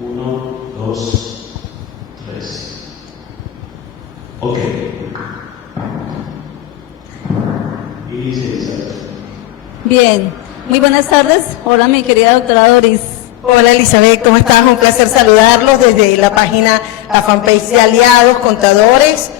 Uno, dos, tres. Ok. Y se dice. Bien, muy buenas tardes. Hola, mi querida doctora Doris. Hola Elizabeth, ¿cómo estás? Un placer saludarlos desde la página, la fanpage de Aliados Contadores.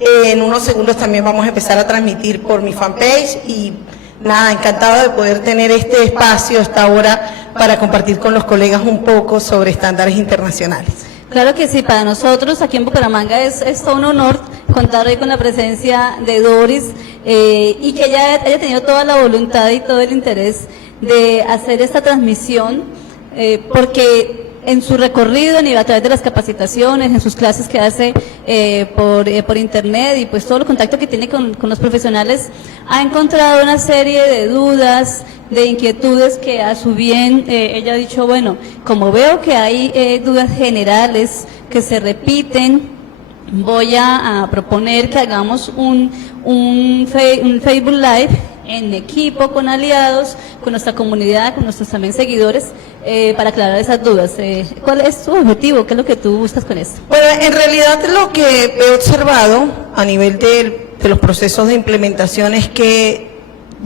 En unos segundos también vamos a empezar a transmitir por mi fanpage y nada, encantado de poder tener este espacio, esta hora, para compartir con los colegas un poco sobre estándares internacionales. Claro que sí, para nosotros aquí en Bucaramanga es todo un honor contar hoy con la presencia de Doris y que ella haya tenido toda la voluntad y todo el interés de hacer esta transmisión, porque en su recorrido a través de las capacitaciones, en sus clases que hace por internet y pues todo el contacto que tiene con los profesionales, ha encontrado una serie de dudas, de inquietudes que a su bien ella ha dicho, bueno, como veo que hay dudas generales que se repiten, voy a proponer que hagamos un Facebook Live en equipo, con aliados, con nuestra comunidad, con nuestros también seguidores, para aclarar esas dudas. ¿Cuál es tu objetivo? ¿Qué es lo que tú buscas con esto? Bueno, en realidad lo que he observado a nivel de los procesos de implementación es que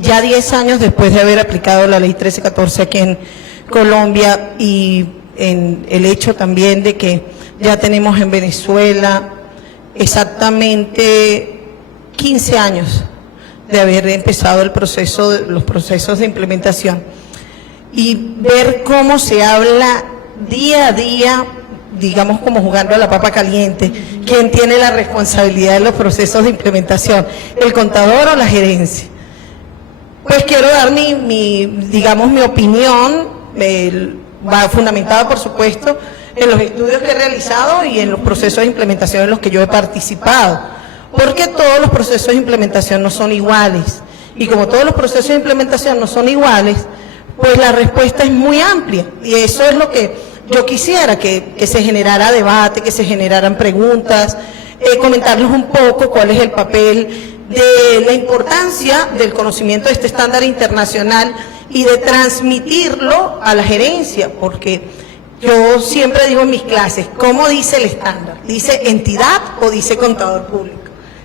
ya 10 años después de haber aplicado la ley 1314 aquí en Colombia y en el hecho también de que ya tenemos en Venezuela exactamente 15 años de haber empezado los procesos de implementación y ver cómo se habla día a día, digamos como jugando a la papa caliente, quién tiene la responsabilidad de los procesos de implementación, el contador o la gerencia. Pues quiero dar mi opinión, fundamentada por supuesto en los estudios que he realizado y en los procesos de implementación en los que yo he participado, porque todos los procesos de implementación no son iguales, y como todos los procesos de implementación no son iguales, pues la respuesta es muy amplia, y eso es lo que yo quisiera, que se generara debate, que se generaran preguntas, comentarles un poco cuál es el papel de la importancia del conocimiento de este estándar internacional y de transmitirlo a la gerencia, porque yo siempre digo en mis clases, ¿cómo dice el estándar? ¿Dice entidad o dice contador público?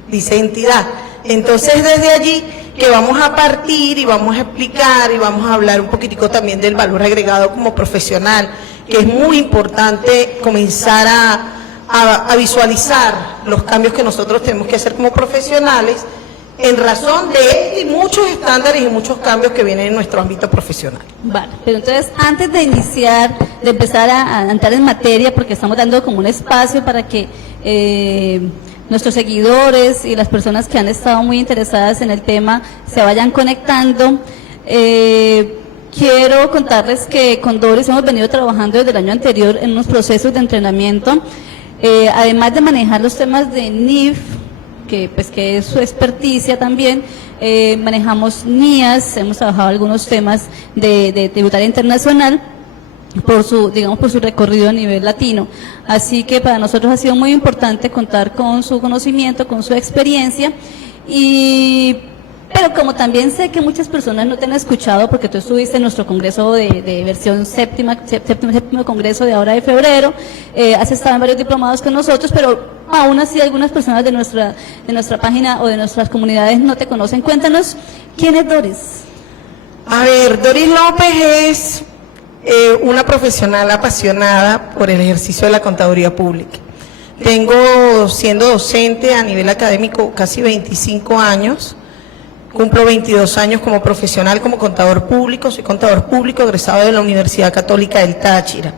Dice entidad. Entonces desde allí que vamos a partir y vamos a explicar y vamos a hablar un poquitico también del valor agregado como profesional, que es muy importante comenzar a visualizar los cambios que nosotros tenemos que hacer como profesionales en razón de muchos estándares y muchos cambios que vienen en nuestro ámbito profesional. Vale, pero entonces antes de empezar a entrar en materia, porque estamos dando como un espacio para que nuestros seguidores y las personas que han estado muy interesadas en el tema se vayan conectando, quiero contarles que con Doris hemos venido trabajando desde el año anterior en unos procesos de entrenamiento, además de manejar los temas de NIF, que es su experticia también, manejamos NIAS, hemos trabajado algunos temas de tributaria internacional por su recorrido a nivel latino. Así que para nosotros ha sido muy importante contar con su conocimiento, con su experiencia, pero como también sé que muchas personas no te han escuchado, porque tú estuviste en nuestro congreso de versión séptimo congreso de ahora de febrero, has estado en varios diplomados con nosotros, pero aún así algunas personas de nuestra página o de nuestras comunidades no te conocen. Cuéntanos, ¿quién es Doris? A ver, Doris López es una profesional apasionada por el ejercicio de la contaduría pública. Tengo siendo docente a nivel académico casi 25 años, cumplo 22 años como profesional, como contador público, soy contador público egresado de la Universidad Católica del Táchira.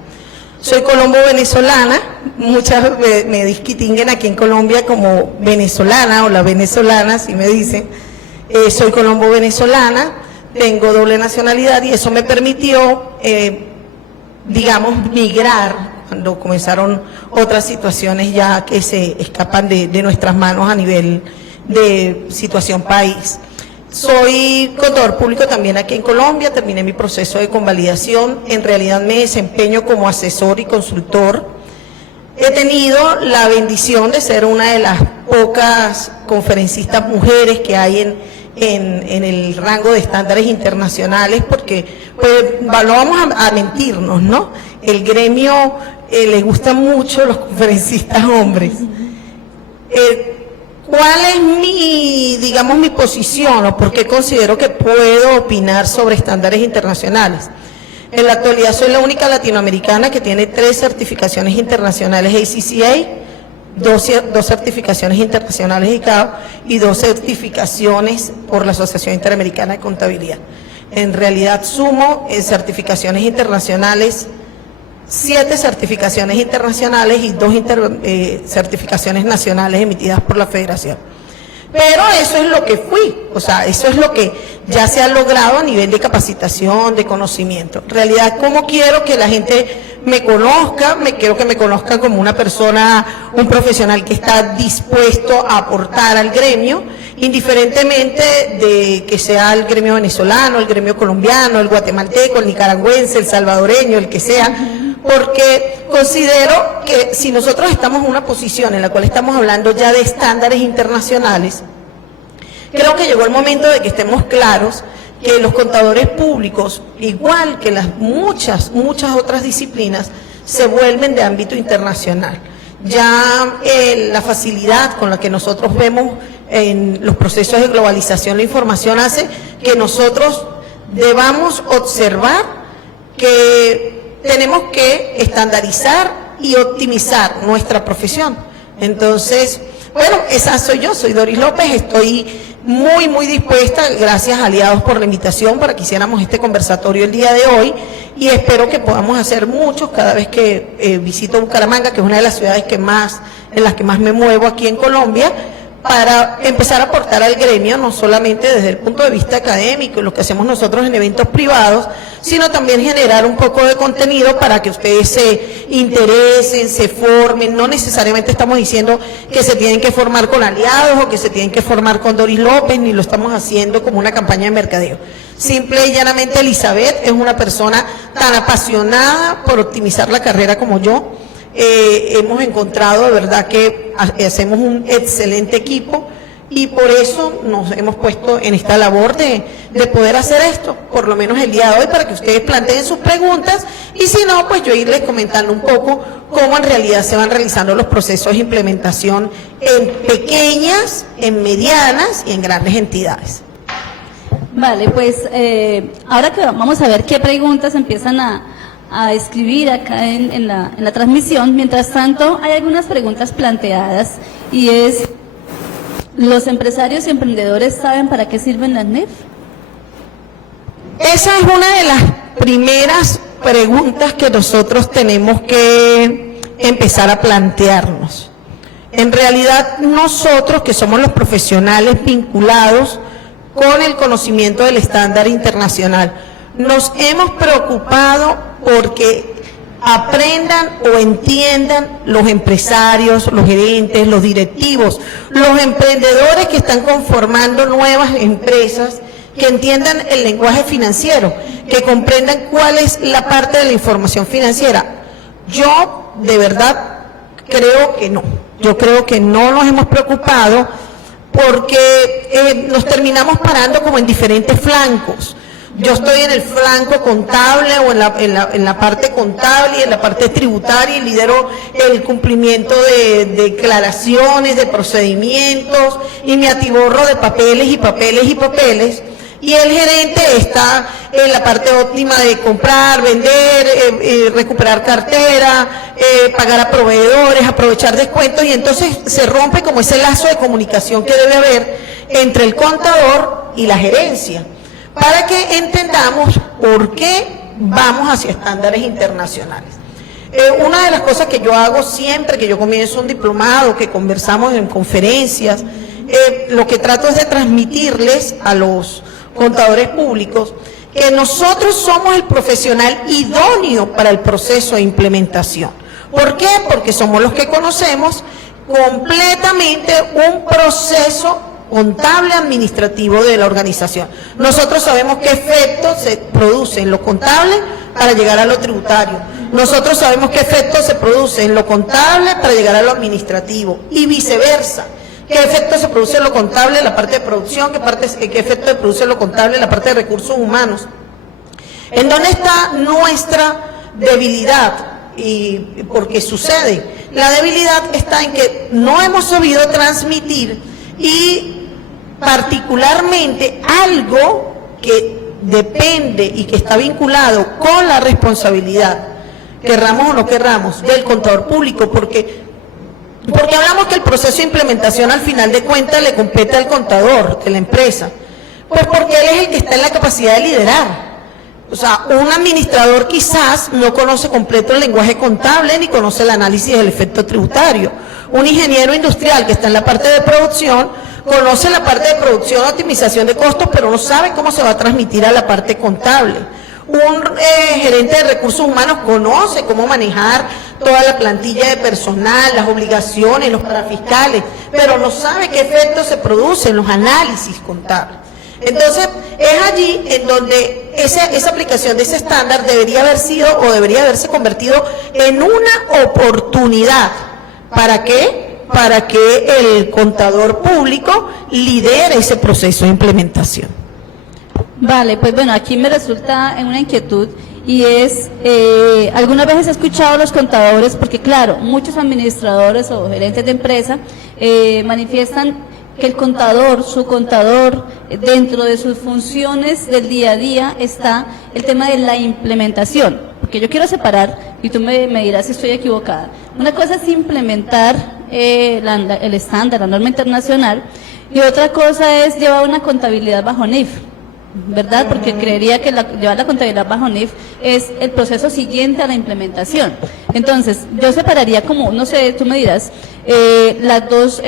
Soy colombo-venezolana, muchas me distinguen aquí en Colombia como venezolana o la venezolana, así me dicen. Soy colombo-venezolana, tengo doble nacionalidad y eso me permitió, migrar cuando comenzaron otras situaciones ya que se escapan de nuestras manos a nivel de situación país. Soy contador público también aquí en Colombia, terminé mi proceso de convalidación, en realidad me desempeño como asesor y consultor. He tenido la bendición de ser una de las pocas conferencistas mujeres que hay en el rango de estándares internacionales, porque pues, no vamos a mentirnos, ¿no? El gremio les gustan mucho los conferencistas hombres. ¿Cuál es mi posición o por qué considero que puedo opinar sobre estándares internacionales? En la actualidad soy la única latinoamericana que tiene 3 certificaciones internacionales ACCA, 2 certificaciones internacionales ICAO y 2 certificaciones por la Asociación Interamericana de Contabilidad. En realidad sumo certificaciones internacionales, 7 certificaciones internacionales y 2 certificaciones nacionales emitidas por la Federación. Pero eso es lo que fui, o sea, eso es lo que ya se ha logrado a nivel de capacitación, de conocimiento. En realidad, ¿cómo quiero que la gente me conozca? Quiero que me conozcan como una persona, un profesional que está dispuesto a aportar al gremio, indiferentemente de que sea el gremio venezolano, el gremio colombiano, el guatemalteco, el nicaragüense, el salvadoreño, el que sea, porque considero que si nosotros estamos en una posición en la cual estamos hablando ya de estándares internacionales, creo que llegó el momento de que estemos claros que los contadores públicos, igual que las muchas otras disciplinas, se vuelven de ámbito internacional. Ya la facilidad con la que nosotros vemos en los procesos de globalización la información hace que nosotros debamos observar que tenemos que estandarizar y optimizar nuestra profesión. Entonces, bueno, esa soy yo, soy Doris López, estoy muy dispuesta, gracias aliados por la invitación para que hiciéramos este conversatorio el día de hoy y espero que podamos hacer muchos cada vez que visito Bucaramanga, que es una de las ciudades en las que más me muevo aquí en Colombia, para empezar a aportar al gremio, no solamente desde el punto de vista académico y lo que hacemos nosotros en eventos privados, sino también generar un poco de contenido para que ustedes se interesen, se formen. No necesariamente estamos diciendo que se tienen que formar con aliados o que se tienen que formar con Doris López, ni lo estamos haciendo como una campaña de mercadeo. Simple y llanamente Elizabeth es una persona tan apasionada por optimizar la carrera como yo. Hemos encontrado de verdad que hacemos un excelente equipo y por eso nos hemos puesto en esta labor de poder hacer esto, por lo menos el día de hoy, para que ustedes planteen sus preguntas y si no, pues yo irles comentando un poco cómo en realidad se van realizando los procesos de implementación en pequeñas, en medianas y en grandes entidades. Vale, pues ahora que vamos a ver qué preguntas empiezan a escribir acá en la transmisión. Mientras tanto, hay algunas preguntas planteadas y es, ¿los empresarios y emprendedores saben para qué sirven las NIF? Esa es una de las primeras preguntas que nosotros tenemos que empezar a plantearnos. En realidad, nosotros que somos los profesionales vinculados con el conocimiento del estándar internacional, nos hemos preocupado porque aprendan o entiendan los empresarios, los gerentes, los directivos, los emprendedores que están conformando nuevas empresas, que entiendan el lenguaje financiero, que comprendan cuál es la parte de la información financiera. Yo, de verdad, creo que no. Yo creo que no nos hemos preocupado porque nos terminamos parando como en diferentes flancos. Yo estoy en el flanco contable o en la parte contable y en la parte tributaria y lidero el cumplimiento de declaraciones, de procedimientos y me atiborro de papeles y papeles y papeles. Y el gerente está en la parte óptima de comprar, vender, recuperar cartera, pagar a proveedores, aprovechar descuentos y entonces se rompe como ese lazo de comunicación que debe haber entre el contador y la gerencia, para que entendamos por qué vamos hacia estándares internacionales. Una de las cosas que yo hago siempre que yo comienzo un diplomado, que conversamos en conferencias, lo que trato es de transmitirles a los contadores públicos que nosotros somos el profesional idóneo para el proceso de implementación. ¿Por qué? Porque somos los que conocemos completamente un proceso contable administrativo de la organización. Nosotros sabemos qué efectos se producen en lo contable para llegar a lo tributario. Nosotros sabemos qué efectos se producen en lo contable para llegar a lo administrativo y viceversa. ¿Qué efecto se produce en lo contable en la parte de producción? ¿Qué efecto se produce en lo contable en la parte de recursos humanos? ¿En dónde está nuestra debilidad? y porque sucede. La debilidad está en que no hemos sabido transmitir y particularmente algo que depende y que está vinculado con la responsabilidad, querramos o no querramos, del contador público, porque hablamos que el proceso de implementación al final de cuentas le compete al contador de la empresa, pues porque él es el que está en la capacidad de liderar. O sea, un administrador quizás no conoce completo el lenguaje contable ni conoce el análisis del efecto tributario. Un ingeniero industrial que está en la parte de producción conoce la parte de producción, optimización de costos, pero no sabe cómo se va a transmitir a la parte contable. Un gerente de recursos humanos conoce cómo manejar toda la plantilla de personal, las obligaciones, los parafiscales, pero no sabe qué efectos se producen en los análisis contables. Entonces, es allí en donde esa aplicación de ese estándar debería haber sido o debería haberse convertido en una oportunidad. ¿Para qué? Para que el contador público lidere ese proceso de implementación. Vale, pues bueno, aquí me resulta una inquietud y es, algunas veces he escuchado a los contadores, porque claro, muchos administradores o gerentes de empresa manifiestan que el contador, su contador, dentro de sus funciones del día a día está el tema de la implementación, porque yo quiero separar, y tú me dirás si estoy equivocada. Una cosa es implementar el estándar, la norma internacional, y otra cosa es llevar una contabilidad bajo NIF, ¿verdad? Porque creería que llevar la contabilidad bajo NIF es el proceso siguiente a la implementación. Entonces, yo separaría como, no sé, tú me dirás, las dos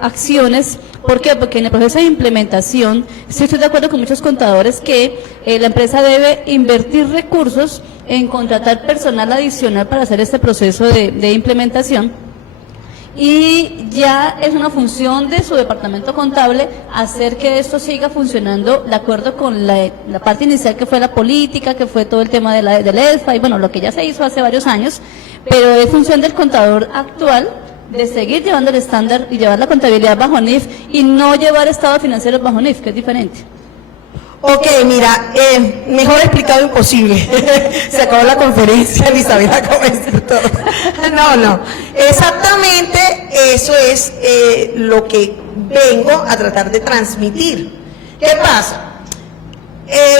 acciones. ¿Por qué? Porque en el proceso de implementación, sí estoy de acuerdo con muchos contadores que la empresa debe invertir recursos en contratar personal adicional para hacer este proceso de implementación. Y ya es una función de su departamento contable hacer que esto siga funcionando de acuerdo con la parte inicial, que fue la política, que fue todo el tema del EDFA y bueno, lo que ya se hizo hace varios años, pero es función del contador actual de seguir llevando el estándar y llevar la contabilidad bajo NIF y no llevar estados financieros bajo NIF, que es diferente. Ok, mira, mejor explicado imposible. Se acabó la conferencia, Elizabeth, acabó de decir todo. No, exactamente eso es lo que vengo a tratar de transmitir. ¿Qué pasa?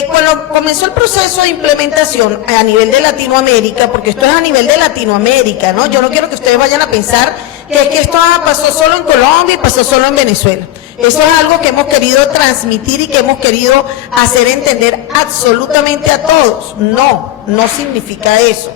Cuando comenzó el proceso de implementación a nivel de Latinoamérica, porque esto es a nivel de Latinoamérica, ¿no? Yo no quiero que ustedes vayan a pensar que esto pasó solo en Colombia y pasó solo en Venezuela. Eso es algo que hemos querido transmitir y que hemos querido hacer entender absolutamente a todos. No significa eso.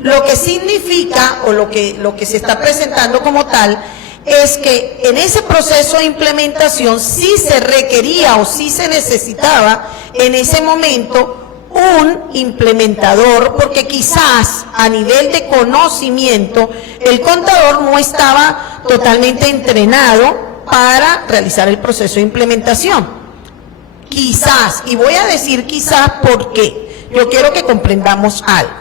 Lo que significa, o lo que se está presentando como tal, es que en ese proceso de implementación sí se requería o sí se necesitaba en ese momento un implementador, porque quizás a nivel de conocimiento el contador no estaba totalmente entrenado para realizar el proceso de implementación. Quizás, y voy a decir quizás porque yo quiero que comprendamos algo.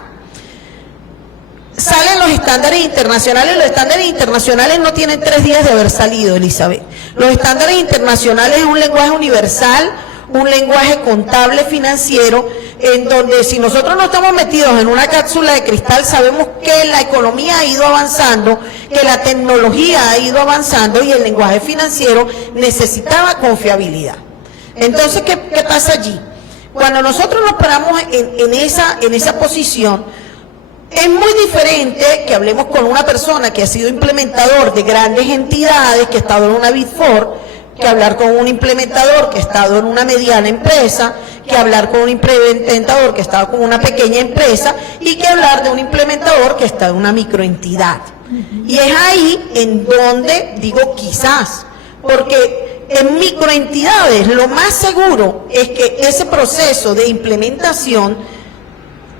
Salen los estándares internacionales no tienen 3 días de haber salido, Elizabeth. Los estándares internacionales es un lenguaje universal, un lenguaje contable financiero, en donde si nosotros no estamos metidos en una cápsula de cristal, sabemos que la economía ha ido avanzando, que la tecnología ha ido avanzando y el lenguaje financiero necesitaba confiabilidad. Entonces, ¿qué pasa allí? Cuando nosotros nos paramos en esa posición, es muy diferente que hablemos con una persona que ha sido implementador de grandes entidades, que ha estado en una Big Four, que hablar con un implementador que ha estado en una mediana empresa, que hablar con un implementador que ha estado con una pequeña empresa y que hablar de un implementador que está en una microentidad. Y es ahí en donde digo quizás, porque en microentidades lo más seguro es que ese proceso de implementación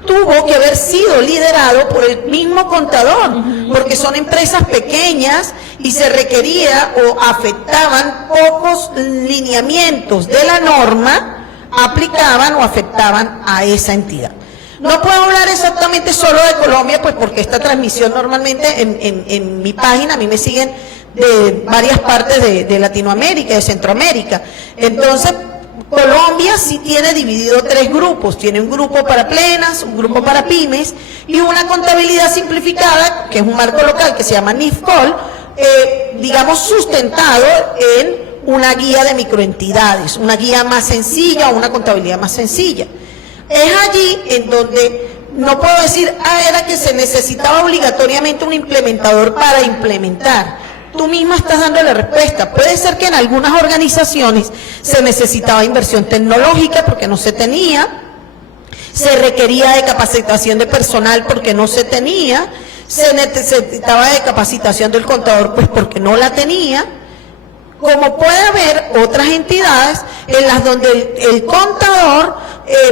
tuvo que haber sido liderado por el mismo contador, porque son empresas pequeñas y se requería o afectaban pocos lineamientos de la norma, aplicaban o afectaban a esa entidad. No puedo hablar exactamente solo de Colombia, pues porque esta transmisión normalmente en mi página, a mí me siguen de varias partes de Latinoamérica, de Centroamérica. Entonces, Colombia sí tiene dividido 3 grupos, tiene un grupo para plenas, un grupo para pymes y una contabilidad simplificada, que es un marco local que se llama NIFCOL, digamos sustentado en una guía de microentidades, una guía más sencilla o una contabilidad más sencilla. Es allí en donde no puedo decir, era que se necesitaba obligatoriamente un implementador para implementar. Tú misma estás dando la respuesta. Puede ser que en algunas organizaciones se necesitaba inversión tecnológica porque no se tenía, se requería de capacitación de personal porque no se tenía, se necesitaba de capacitación del contador pues porque no la tenía. Como puede haber otras entidades en las donde el contador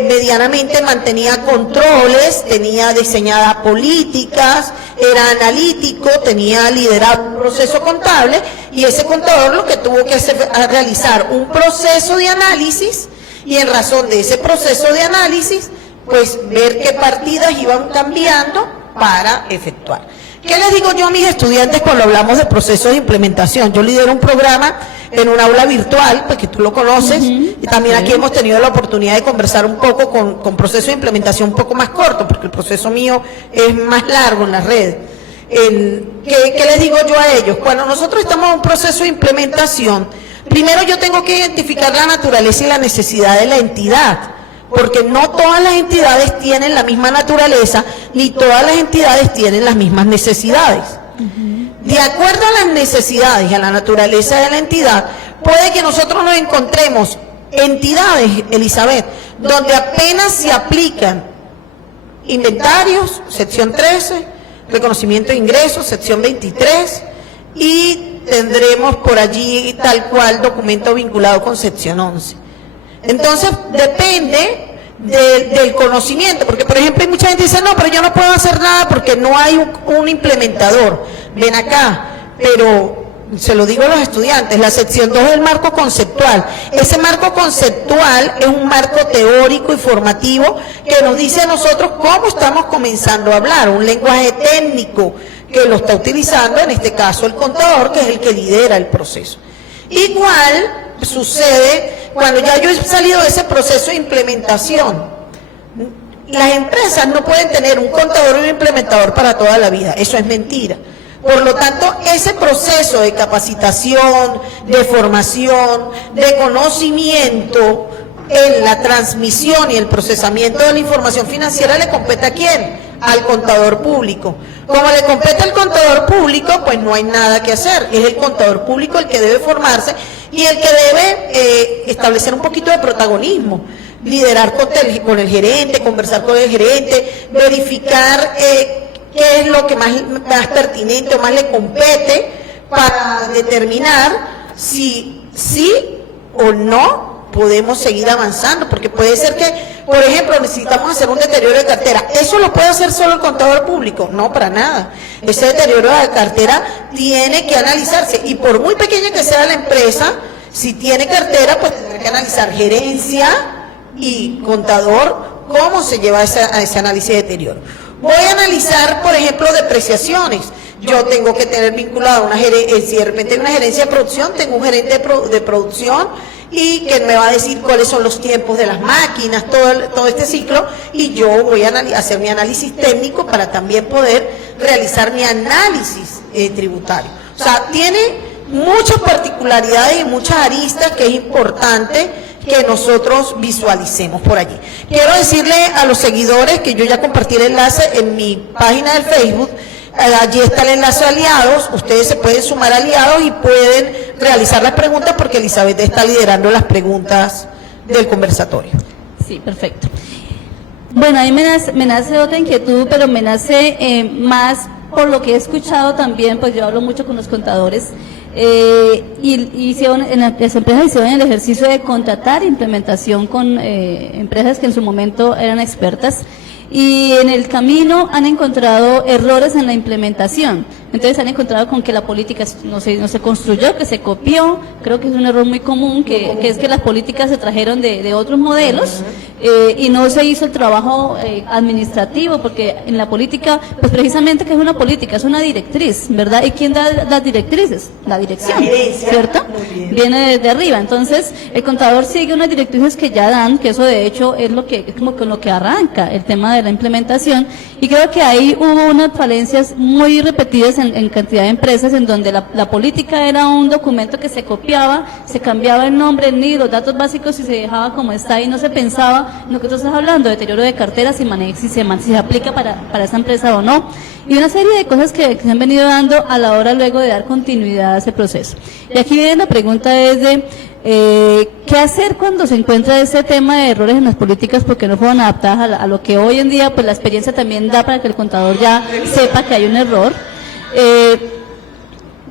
medianamente mantenía controles, tenía diseñadas políticas, era analítico, tenía liderado un proceso contable y ese contador lo que tuvo que hacer es realizar un proceso de análisis y en razón de ese proceso de análisis pues ver qué partidas iban cambiando para efectuar. ¿Qué les digo yo a mis estudiantes cuando hablamos de procesos de implementación? Yo lidero un programa en un aula virtual, pues que tú lo conoces, y también aquí hemos tenido la oportunidad de conversar un poco con procesos de implementación un poco más corto, porque el proceso mío es más largo en las redes. ¿Qué les digo yo a ellos? Cuando nosotros estamos en un proceso de implementación, primero yo tengo que identificar la naturaleza y la necesidad de la entidad, porque no todas las entidades tienen la misma naturaleza, ni todas las entidades tienen las mismas necesidades. De acuerdo a las necesidades y a la naturaleza de la entidad, puede que nosotros nos encontremos entidades, Elizabeth, donde apenas se aplican inventarios, sección 13, reconocimiento de ingresos, sección 23, y tendremos por allí tal cual documento vinculado con sección 11. Entonces, depende del conocimiento, porque por ejemplo hay mucha gente que dice, no, pero yo no puedo hacer nada porque no hay un implementador. Ven acá, pero se lo digo a los estudiantes, la sección 2 del marco conceptual. Ese marco conceptual es un marco teórico y formativo que nos dice a nosotros cómo estamos comenzando a hablar, un lenguaje técnico que lo está utilizando, en este caso el contador, que es el que lidera el proceso. Igual sucede cuando ya yo he salido de ese proceso de implementación. Las empresas no pueden tener un contador y un implementador para toda la vida, eso es mentira. Por lo tanto, ese proceso de capacitación, de formación, de conocimiento en la transmisión y el procesamiento de la información financiera le compete ¿a quién? Al contador público. Como le compete al contador público, pues no hay nada que hacer. Es el contador público el que debe formarse y el que debe establecer un poquito de protagonismo. Liderar con el gerente, conversar con el gerente, verificar qué es lo que más pertinente o más le compete para determinar si sí o no podemos seguir avanzando, porque puede ser que, por ejemplo, necesitamos hacer un deterioro de cartera. ¿Eso lo puede hacer solo el contador público? No, para nada. Ese deterioro de cartera tiene que analizarse, y por muy pequeña que sea la empresa, si tiene cartera, pues tendrá que analizar gerencia y contador cómo se lleva a ese análisis de deterioro. Voy a analizar, por ejemplo, depreciaciones. Yo tengo que tener vinculado una gerencia, si de repente hay una gerencia de producción, tengo un gerente de producción y que me va a decir cuáles son los tiempos de las máquinas, todo este ciclo, y yo voy a hacer mi análisis técnico para también poder realizar mi análisis tributario. O sea, tiene muchas particularidades y muchas aristas que es importante que nosotros visualicemos por allí. Quiero decirle a los seguidores que yo ya compartí el enlace en mi página del Facebook. Allí está el enlace a aliados, ustedes se pueden sumar aliados y pueden realizar las preguntas porque Elizabeth está liderando las preguntas del conversatorio. Sí, perfecto. Bueno, ahí me nace otra inquietud, pero me nace más por lo que he escuchado también, pues yo hablo mucho con los contadores, y las empresas hicieron el ejercicio de contratar implementación con empresas que en su momento eran expertas, y en el camino han encontrado errores en la implementación. Entonces han encontrado con que la política no se construyó, que se copió. Creo que es un error muy común, que es que las políticas se trajeron de otros modelos, y no se hizo el trabajo administrativo, porque en la política, pues precisamente que es una política, es una directriz, ¿verdad? ¿Y quién da las directrices? La dirección, La gerencia. ¿cierto? Muy bien. Viene desde arriba. Entonces, el contador sigue unas directrices que ya dan, que eso de hecho es lo que, es como con lo que arranca el tema de la implementación, y creo que ahí hubo unas falencias muy repetidas en cantidad de empresas, en donde la política era un documento que se copiaba, se cambiaba el nombre, ni los datos básicos, y se dejaba como está, y no se pensaba lo que tú estás hablando, deterioro de carteras, si se aplica para esa empresa o no, y una serie de cosas que se han venido dando a la hora luego de dar continuidad a ese proceso. Y aquí viene la pregunta es de ¿qué hacer cuando se encuentra ese tema de errores en las políticas porque no fueron adaptadas a lo que hoy en día pues la experiencia también da para que el contador ya sepa que hay un error?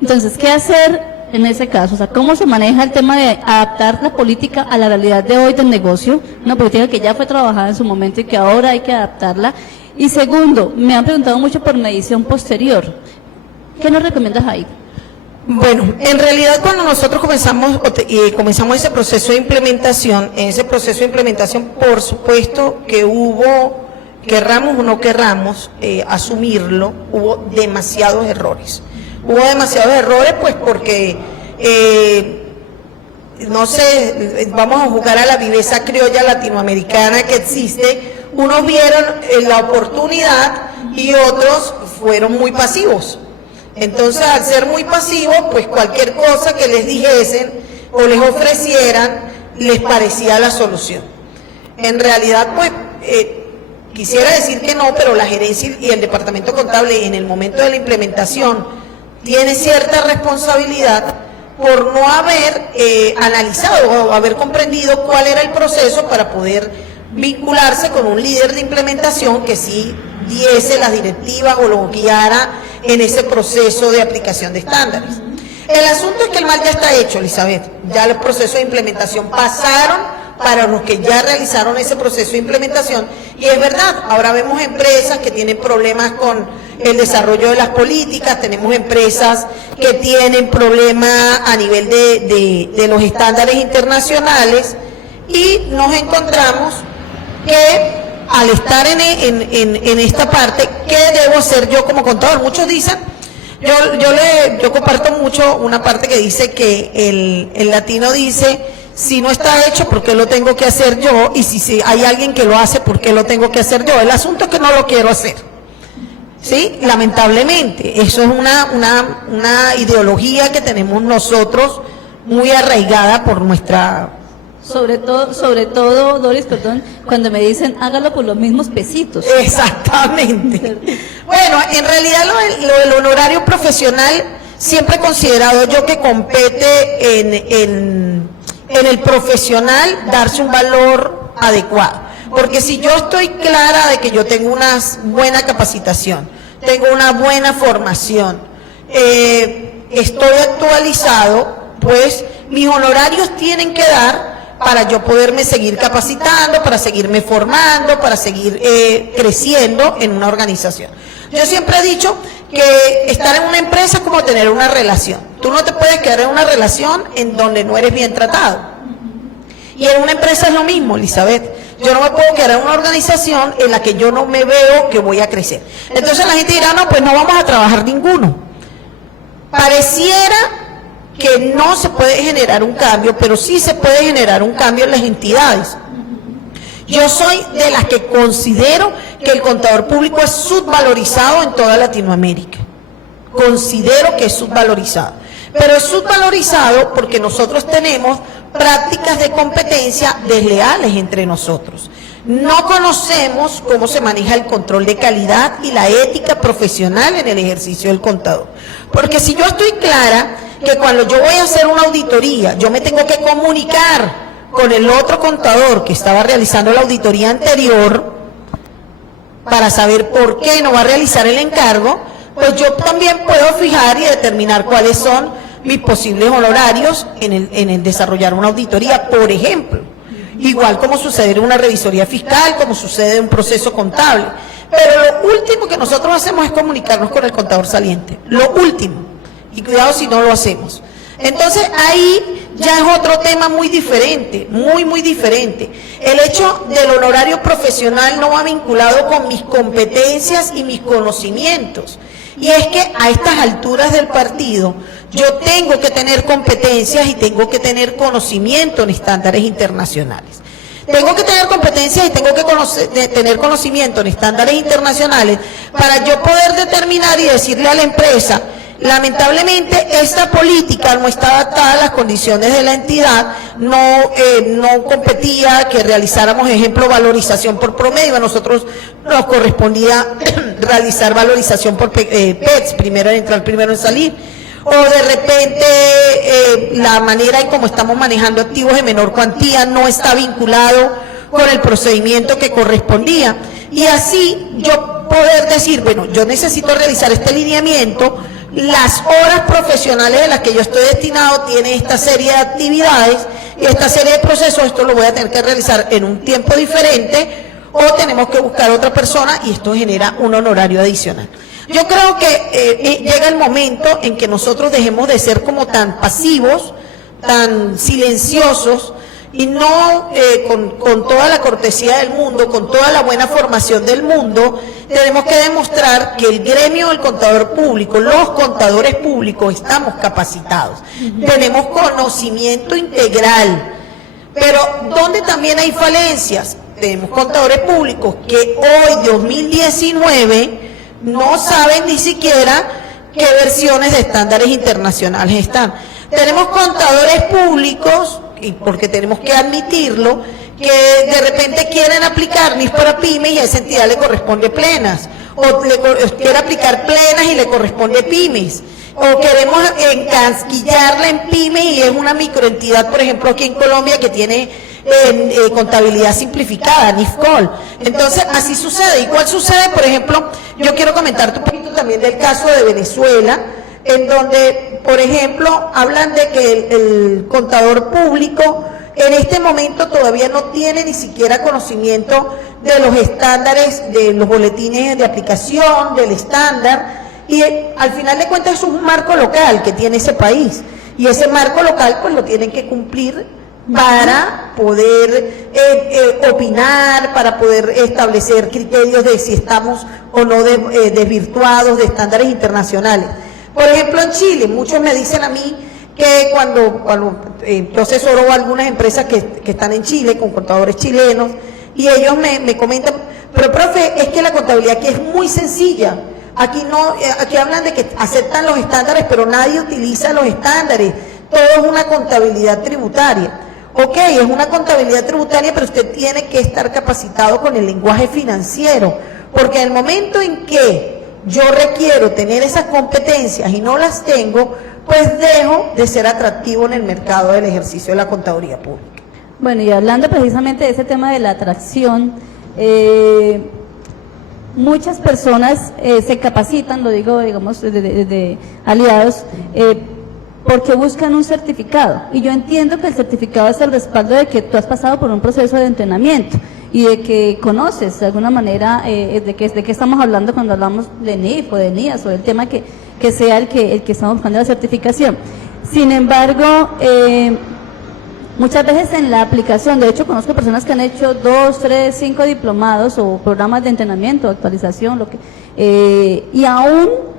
Entonces, ¿qué hacer en ese caso? O sea, ¿cómo se maneja el tema de adaptar la política a la realidad de hoy del negocio? Una política que ya fue trabajada en su momento y que ahora hay que adaptarla. Y segundo, me han preguntado mucho por medición posterior. ¿Qué nos recomiendas ahí? Bueno, en realidad cuando nosotros comenzamos ese proceso de implementación, en ese proceso de implementación, por supuesto que hubo, querramos o no querramos asumirlo, hubo demasiados errores. Hubo demasiados errores, pues porque, no sé, vamos a jugar a la viveza criolla latinoamericana que existe. Unos vieron la oportunidad y otros fueron muy pasivos. Entonces, al ser muy pasivos, pues cualquier cosa que les dijesen o les ofrecieran, les parecía la solución. En realidad, pues, quisiera decir que no, pero la gerencia y el departamento contable en el momento de la implementación tiene cierta responsabilidad por no haber analizado o haber comprendido cuál era el proceso para poder vincularse con un líder de implementación que sí diese las directivas o lo guiara en ese proceso de aplicación de estándares. El asunto es que el mal ya está hecho, Elizabeth. Ya los procesos de implementación pasaron para los que ya realizaron ese proceso de implementación. Y es verdad, ahora vemos empresas que tienen problemas con el desarrollo de las políticas, tenemos empresas que tienen problemas a nivel de los estándares internacionales, y nos encontramos que al estar en esta parte, ¿qué debo hacer yo como contador? Muchos dicen, yo comparto mucho una parte que dice que el latino dice, si no está hecho, ¿por qué lo tengo que hacer yo? Y si hay alguien que lo hace, ¿por qué lo tengo que hacer yo? El asunto es que no lo quiero hacer. ¿Sí? Lamentablemente, eso es una ideología que tenemos nosotros muy arraigada por nuestra... Sobre todo, Doris, perdón, cuando me dicen, hágalo por los mismos pesitos. Exactamente. Bueno, en realidad lo del honorario profesional, siempre he considerado yo que compete en el profesional darse un valor adecuado. Porque si yo estoy clara de que yo tengo una buena capacitación, tengo una buena formación, estoy actualizado, pues mis honorarios tienen que dar para yo poderme seguir capacitando, para seguirme formando, para seguir creciendo en una organización. Yo siempre he dicho que estar en una empresa es como tener una relación. Tú no te puedes quedar en una relación en donde no eres bien tratado. Y en una empresa es lo mismo, Elizabeth. Yo no me puedo quedar en una organización en la que yo no me veo que voy a crecer. Entonces la gente dirá, no, pues no vamos a trabajar ninguno. Pareciera que no se puede generar un cambio, pero sí se puede generar un cambio en las entidades. Yo soy de las que considero que el contador público es subvalorizado en toda Latinoamérica. Considero que es subvalorizado. Pero es subvalorizado porque nosotros tenemos prácticas de competencia desleales entre nosotros. No conocemos cómo se maneja el control de calidad y la ética profesional en el ejercicio del contador. Porque si yo estoy clara que cuando yo voy a hacer una auditoría, yo me tengo que comunicar con el otro contador que estaba realizando la auditoría anterior para saber por qué no va a realizar el encargo, pues yo también puedo fijar y determinar cuáles son mis posibles honorarios en el desarrollar una auditoría, por ejemplo. Igual como sucede en una revisoría fiscal, como sucede en un proceso contable. Pero lo último que nosotros hacemos es comunicarnos con el contador saliente. Lo último. Y cuidado si no lo hacemos. Entonces ahí ya es otro tema muy diferente, muy diferente. El hecho del honorario profesional no va vinculado con mis competencias y mis conocimientos. Y es que a estas alturas del partido yo tengo que tener competencias y tengo que tener conocimiento en estándares internacionales. Tengo que tener competencias y tengo que tener conocimiento en estándares internacionales para yo poder determinar y decirle a la empresa: lamentablemente esta política no está adaptada a las condiciones de la entidad, no competía que realizáramos, ejemplo, valorización por promedio. A nosotros nos correspondía realizar valorización por PETs, primero en entrar, primero en salir. O de repente la manera en cómo estamos manejando activos de menor cuantía no está vinculado con el procedimiento que correspondía. Y así yo poder decir, bueno, yo necesito realizar este lineamiento, las horas profesionales de las que yo estoy destinado tiene esta serie de actividades y esta serie de procesos, esto lo voy a tener que realizar en un tiempo diferente, o tenemos que buscar otra persona y esto genera un honorario adicional. Yo creo que llega el momento en que nosotros dejemos de ser como tan pasivos, tan silenciosos, y no con toda la cortesía del mundo, con toda la buena formación del mundo, tenemos que demostrar que el gremio del contador público, los contadores públicos, estamos capacitados, tenemos conocimiento integral. Pero ¿dónde también hay falencias? Tenemos contadores públicos que hoy, 2019, no saben ni siquiera qué versiones de estándares internacionales están. Tenemos contadores públicos, y porque tenemos que admitirlo, que de repente quieren aplicar NIF para pymes y a esa entidad le corresponde plenas, o quiere aplicar plenas y le corresponde pymes, o queremos encasquillarla en pymes y es una microentidad, por ejemplo, aquí en Colombia que tiene contabilidad simplificada, NIFCOL. Entonces, así sucede. ¿Y cuál sucede? Por ejemplo, yo quiero comentarte un poquito también del caso de Venezuela, en donde, por ejemplo, hablan de que el contador público en este momento todavía no tiene ni siquiera conocimiento de los estándares, de los boletines de aplicación, del estándar, y al final de cuentas es un marco local que tiene ese país, y ese marco local pues lo tienen que cumplir para poder opinar, para poder establecer criterios de si estamos o no desvirtuados de estándares internacionales. Por ejemplo, en Chile, muchos me dicen a mí que cuando yo asesoro a algunas empresas que están en Chile, con contadores chilenos, y ellos me comentan, pero profe, es que la contabilidad aquí es muy sencilla. Aquí no, aquí hablan de que aceptan los estándares, pero nadie utiliza los estándares. Todo es una contabilidad tributaria. Ok, es una contabilidad tributaria, pero usted tiene que estar capacitado con el lenguaje financiero, porque en el momento en que yo requiero tener esas competencias y no las tengo, pues dejo de ser atractivo en el mercado del ejercicio de la contaduría pública. Bueno, y hablando precisamente de ese tema de la atracción, muchas personas se capacitan, lo digo, digamos, de aliados, porque buscan un certificado. Y yo entiendo que el certificado es el respaldo de que tú has pasado por un proceso de entrenamiento y de que conoces de alguna manera de qué estamos hablando cuando hablamos de NIF o de NIAS o del tema que sea el que estamos buscando la certificación. Sin embargo, muchas veces en la aplicación, de hecho conozco personas que han hecho 2, 3, 5 diplomados o programas de entrenamiento, actualización, y aún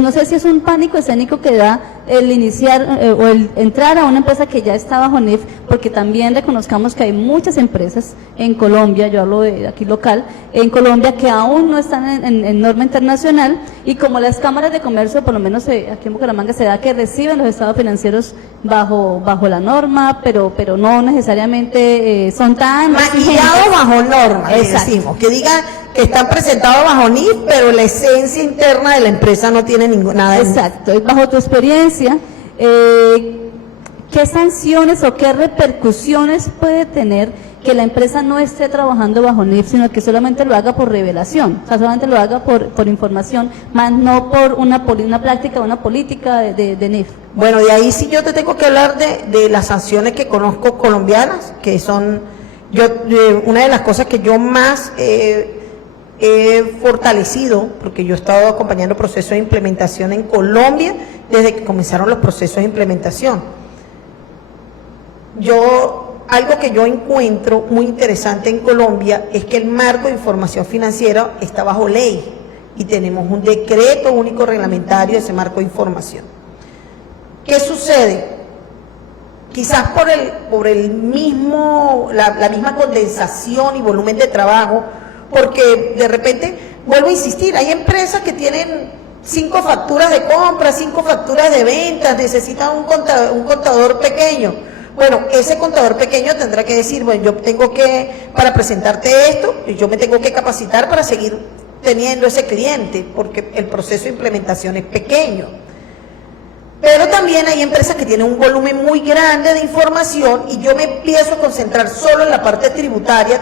no sé si es un pánico escénico que da el iniciar o el entrar a una empresa que ya está bajo NIF, porque también reconozcamos que hay muchas empresas en Colombia, yo hablo de aquí local, en Colombia que aún no están en norma internacional, y como las cámaras de comercio, por lo menos aquí en Bucaramanga se da que reciben los estados financieros bajo la norma, pero no necesariamente son tan maquillados bajo norma, decimos, que digan que están presentados bajo NIF, pero la esencia interna de la empresa no tiene nada. Exacto. Bajo tu experiencia, ¿qué sanciones o qué repercusiones puede tener que la empresa no esté trabajando bajo NIF, sino que solamente lo haga por revelación? O sea, solamente lo haga por información, más no por una práctica o una política de NIF. Bueno, de ahí sí yo te tengo que hablar de las sanciones que conozco colombianas, que son, una de las cosas que yo más he fortalecido, porque yo he estado acompañando procesos de implementación en Colombia desde que comenzaron los procesos de implementación. Algo que yo encuentro muy interesante en Colombia es que el marco de información financiera está bajo ley y tenemos un decreto único reglamentario de ese marco de información. ¿Qué sucede? Quizás por la misma condensación y volumen de trabajo, porque de repente, vuelvo a insistir, hay empresas que tienen 5 facturas de compra, 5 facturas de ventas, necesitan un contador pequeño. Bueno, ese contador pequeño tendrá que decir, bueno, yo tengo que, para presentarte esto, yo me tengo que capacitar para seguir teniendo ese cliente, porque el proceso de implementación es pequeño. Pero también hay empresas que tienen un volumen muy grande de información y yo me empiezo a concentrar solo en la parte tributaria.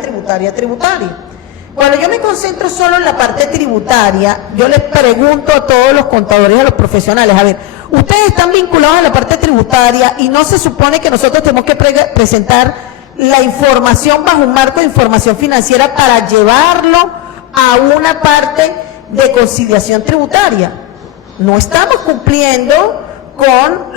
Cuando yo me concentro solo en la parte tributaria, yo les pregunto a todos los contadores y a los profesionales, a ver, ustedes están vinculados a la parte tributaria y no se supone que nosotros tenemos que presentar la información bajo un marco de información financiera para llevarlo a una parte de conciliación tributaria. No estamos cumpliendo con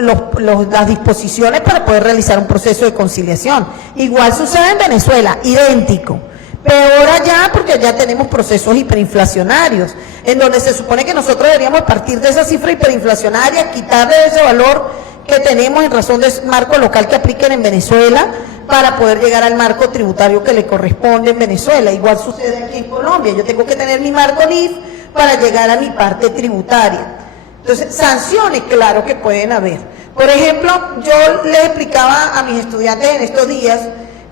las disposiciones para poder realizar un proceso de conciliación. Igual sucede en Venezuela, idéntico. Peor allá, porque allá tenemos procesos hiperinflacionarios, en donde se supone que nosotros deberíamos partir de esa cifra hiperinflacionaria, quitarle ese valor que tenemos en razón del marco local que apliquen en Venezuela, para poder llegar al marco tributario que le corresponde en Venezuela. Igual sucede aquí en Colombia, yo tengo que tener mi marco NIF para llegar a mi parte tributaria. Entonces, sanciones, claro que pueden haber. Por ejemplo, yo les explicaba a mis estudiantes en estos días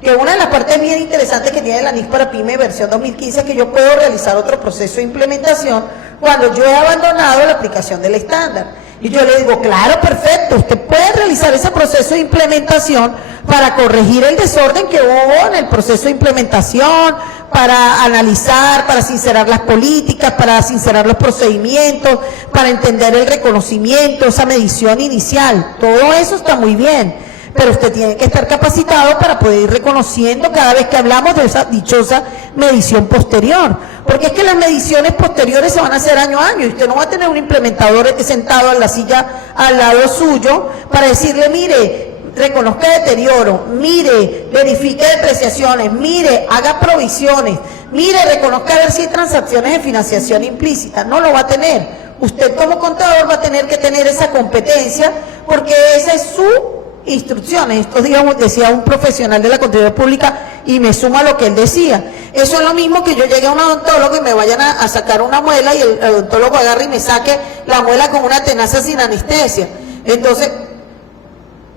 que una de las partes bien interesantes que tiene la NIF para PYME versión 2015 es que yo puedo realizar otro proceso de implementación cuando yo he abandonado la aplicación del estándar. Y yo le digo, claro, perfecto, usted puede realizar ese proceso de implementación para corregir el desorden que hubo en el proceso de implementación, para analizar, para sincerar las políticas, para sincerar los procedimientos, para entender el reconocimiento, esa medición inicial. Todo eso está muy bien. Pero usted tiene que estar capacitado para poder ir reconociendo cada vez que hablamos de esa dichosa medición posterior. Porque es que las mediciones posteriores se van a hacer año a año y usted no va a tener un implementador sentado en la silla al lado suyo para decirle, mire, reconozca deterioro, mire, verifique depreciaciones, mire, haga provisiones, mire, reconozca a ver si hay transacciones de financiación implícita. No lo va a tener. Usted como contador va a tener que tener esa competencia porque esa es su instrucciones. Estos días decía un profesional de la contaduría pública y me suma lo que él decía. Eso es lo mismo que yo llegue a un odontólogo y me vayan a sacar una muela y el odontólogo agarre y me saque la muela con una tenaza sin anestesia. Entonces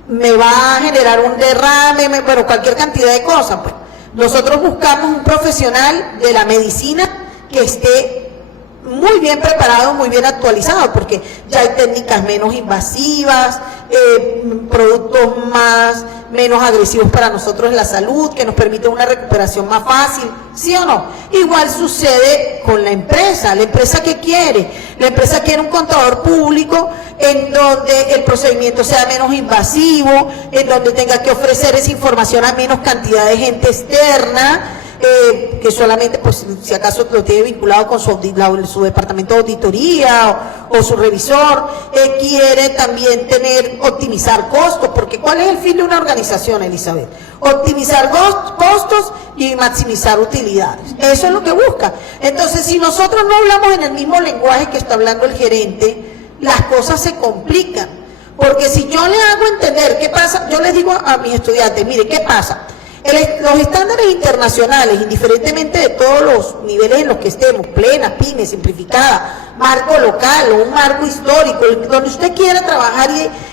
me va a generar un derrame, pero cualquier cantidad de cosas. Pues nosotros buscamos un profesional de la medicina que esté muy bien preparado, muy bien actualizado, porque ya hay técnicas menos invasivas, productos menos agresivos para nosotros en la salud, que nos permiten una recuperación más fácil, ¿sí o no? Igual sucede con la empresa ¿qué quiere? La empresa quiere un contador público en donde el procedimiento sea menos invasivo, en donde tenga que ofrecer esa información a menos cantidad de gente externa, que solamente, pues, si acaso lo tiene vinculado con su departamento de auditoría o su revisor. Quiere también optimizar costos, porque ¿cuál es el fin de una organización, Elizabeth? Optimizar costos y maximizar utilidades. Eso es lo que busca. Entonces, si nosotros no hablamos en el mismo lenguaje que está hablando el gerente, las cosas se complican. Porque si yo le hago entender qué pasa, yo les digo a mis estudiantes, mire, ¿qué pasa? Los estándares internacionales, indiferentemente de todos los niveles en los que estemos, plena, PYME, simplificada, marco local o un marco histórico, donde usted quiera trabajar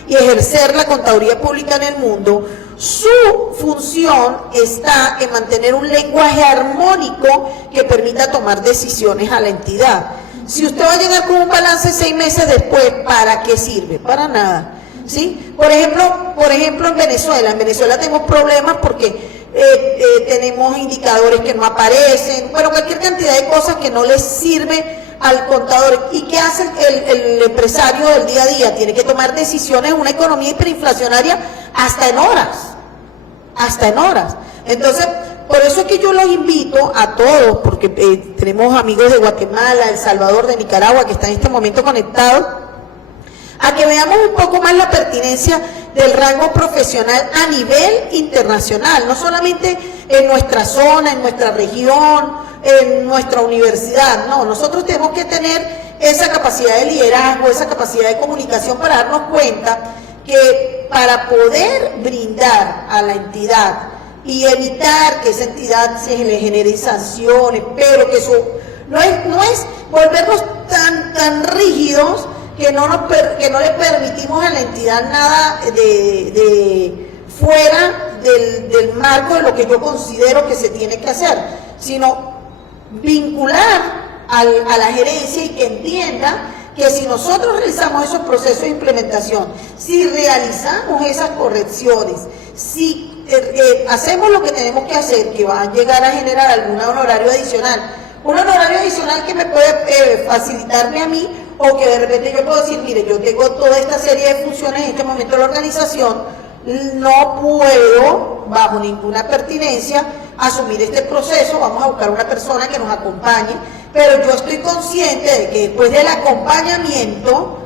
y ejercer la contaduría pública en el mundo, su función está en mantener un lenguaje armónico que permita tomar decisiones a la entidad. Si usted va a llegar con un balance 6 meses después, ¿para qué sirve? Para nada. ¿Sí? Por ejemplo, en Venezuela tenemos problemas porque tenemos indicadores que no aparecen, bueno, cualquier cantidad de cosas que no les sirve al contador. ¿Y qué hace el empresario del día a día? Tiene que tomar decisiones en una economía hiperinflacionaria hasta en horas. Entonces, Por eso es que yo los invito a todos, porque tenemos amigos de Guatemala, El Salvador, de Nicaragua, que están en este momento conectados, a que veamos un poco más la pertinencia del rango profesional a nivel internacional, no solamente en nuestra zona, en nuestra región, en nuestra universidad. No, nosotros tenemos que tener esa capacidad de liderazgo, esa capacidad de comunicación para darnos cuenta que para poder brindar a la entidad y evitar que esa entidad se le genere sanciones, pero que eso no es volvernos tan rígidos que no le permitimos a la entidad nada de fuera del marco de lo que yo considero que se tiene que hacer, sino vincular a la gerencia y que entienda que si nosotros realizamos esos procesos de implementación, si realizamos esas correcciones, si hacemos lo que tenemos que hacer, que va a llegar a generar algún honorario adicional, un honorario adicional que me puede facilitarme a mí, o que de repente yo puedo decir, mire, yo tengo toda esta serie de funciones en este momento de la organización, no puedo, bajo ninguna pertinencia, asumir este proceso, vamos a buscar una persona que nos acompañe, pero yo estoy consciente de que después del acompañamiento,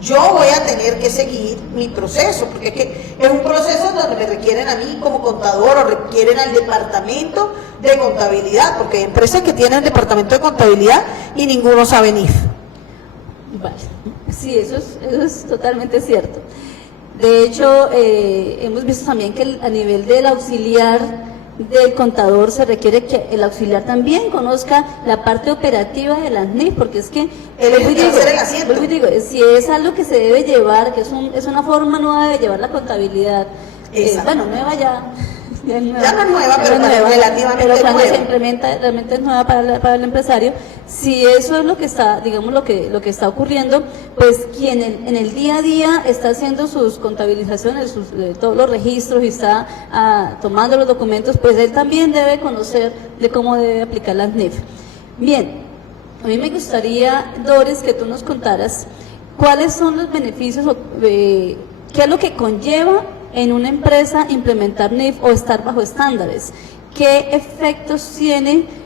yo voy a tener que seguir mi proceso, porque es que es un proceso donde me requieren a mí como contador o requieren al departamento de contabilidad, porque hay empresas que tienen departamento de contabilidad y ninguno sabe NIF. Vale. Sí, eso es totalmente cierto. De hecho, hemos visto también que a nivel del auxiliar del contador se requiere que el auxiliar también conozca la parte operativa de las NIF, porque es que vuelvo y digo, si es algo que se debe llevar, que es una forma nueva de llevar la contabilidad, bueno, nueva ya no es nueva, pero relativamente pero cuando nueva se implementa realmente es nueva para el empresario. Si eso es lo que está, digamos, lo que está ocurriendo, pues quien en el día a día está haciendo sus contabilizaciones, todos los registros y está tomando los documentos, pues él también debe conocer de cómo debe aplicar las NIF. Bien, a mí me gustaría, Doris, que tú nos contaras cuáles son los beneficios, qué es lo que conlleva en una empresa implementar NIF o estar bajo estándares. ¿Qué efectos tiene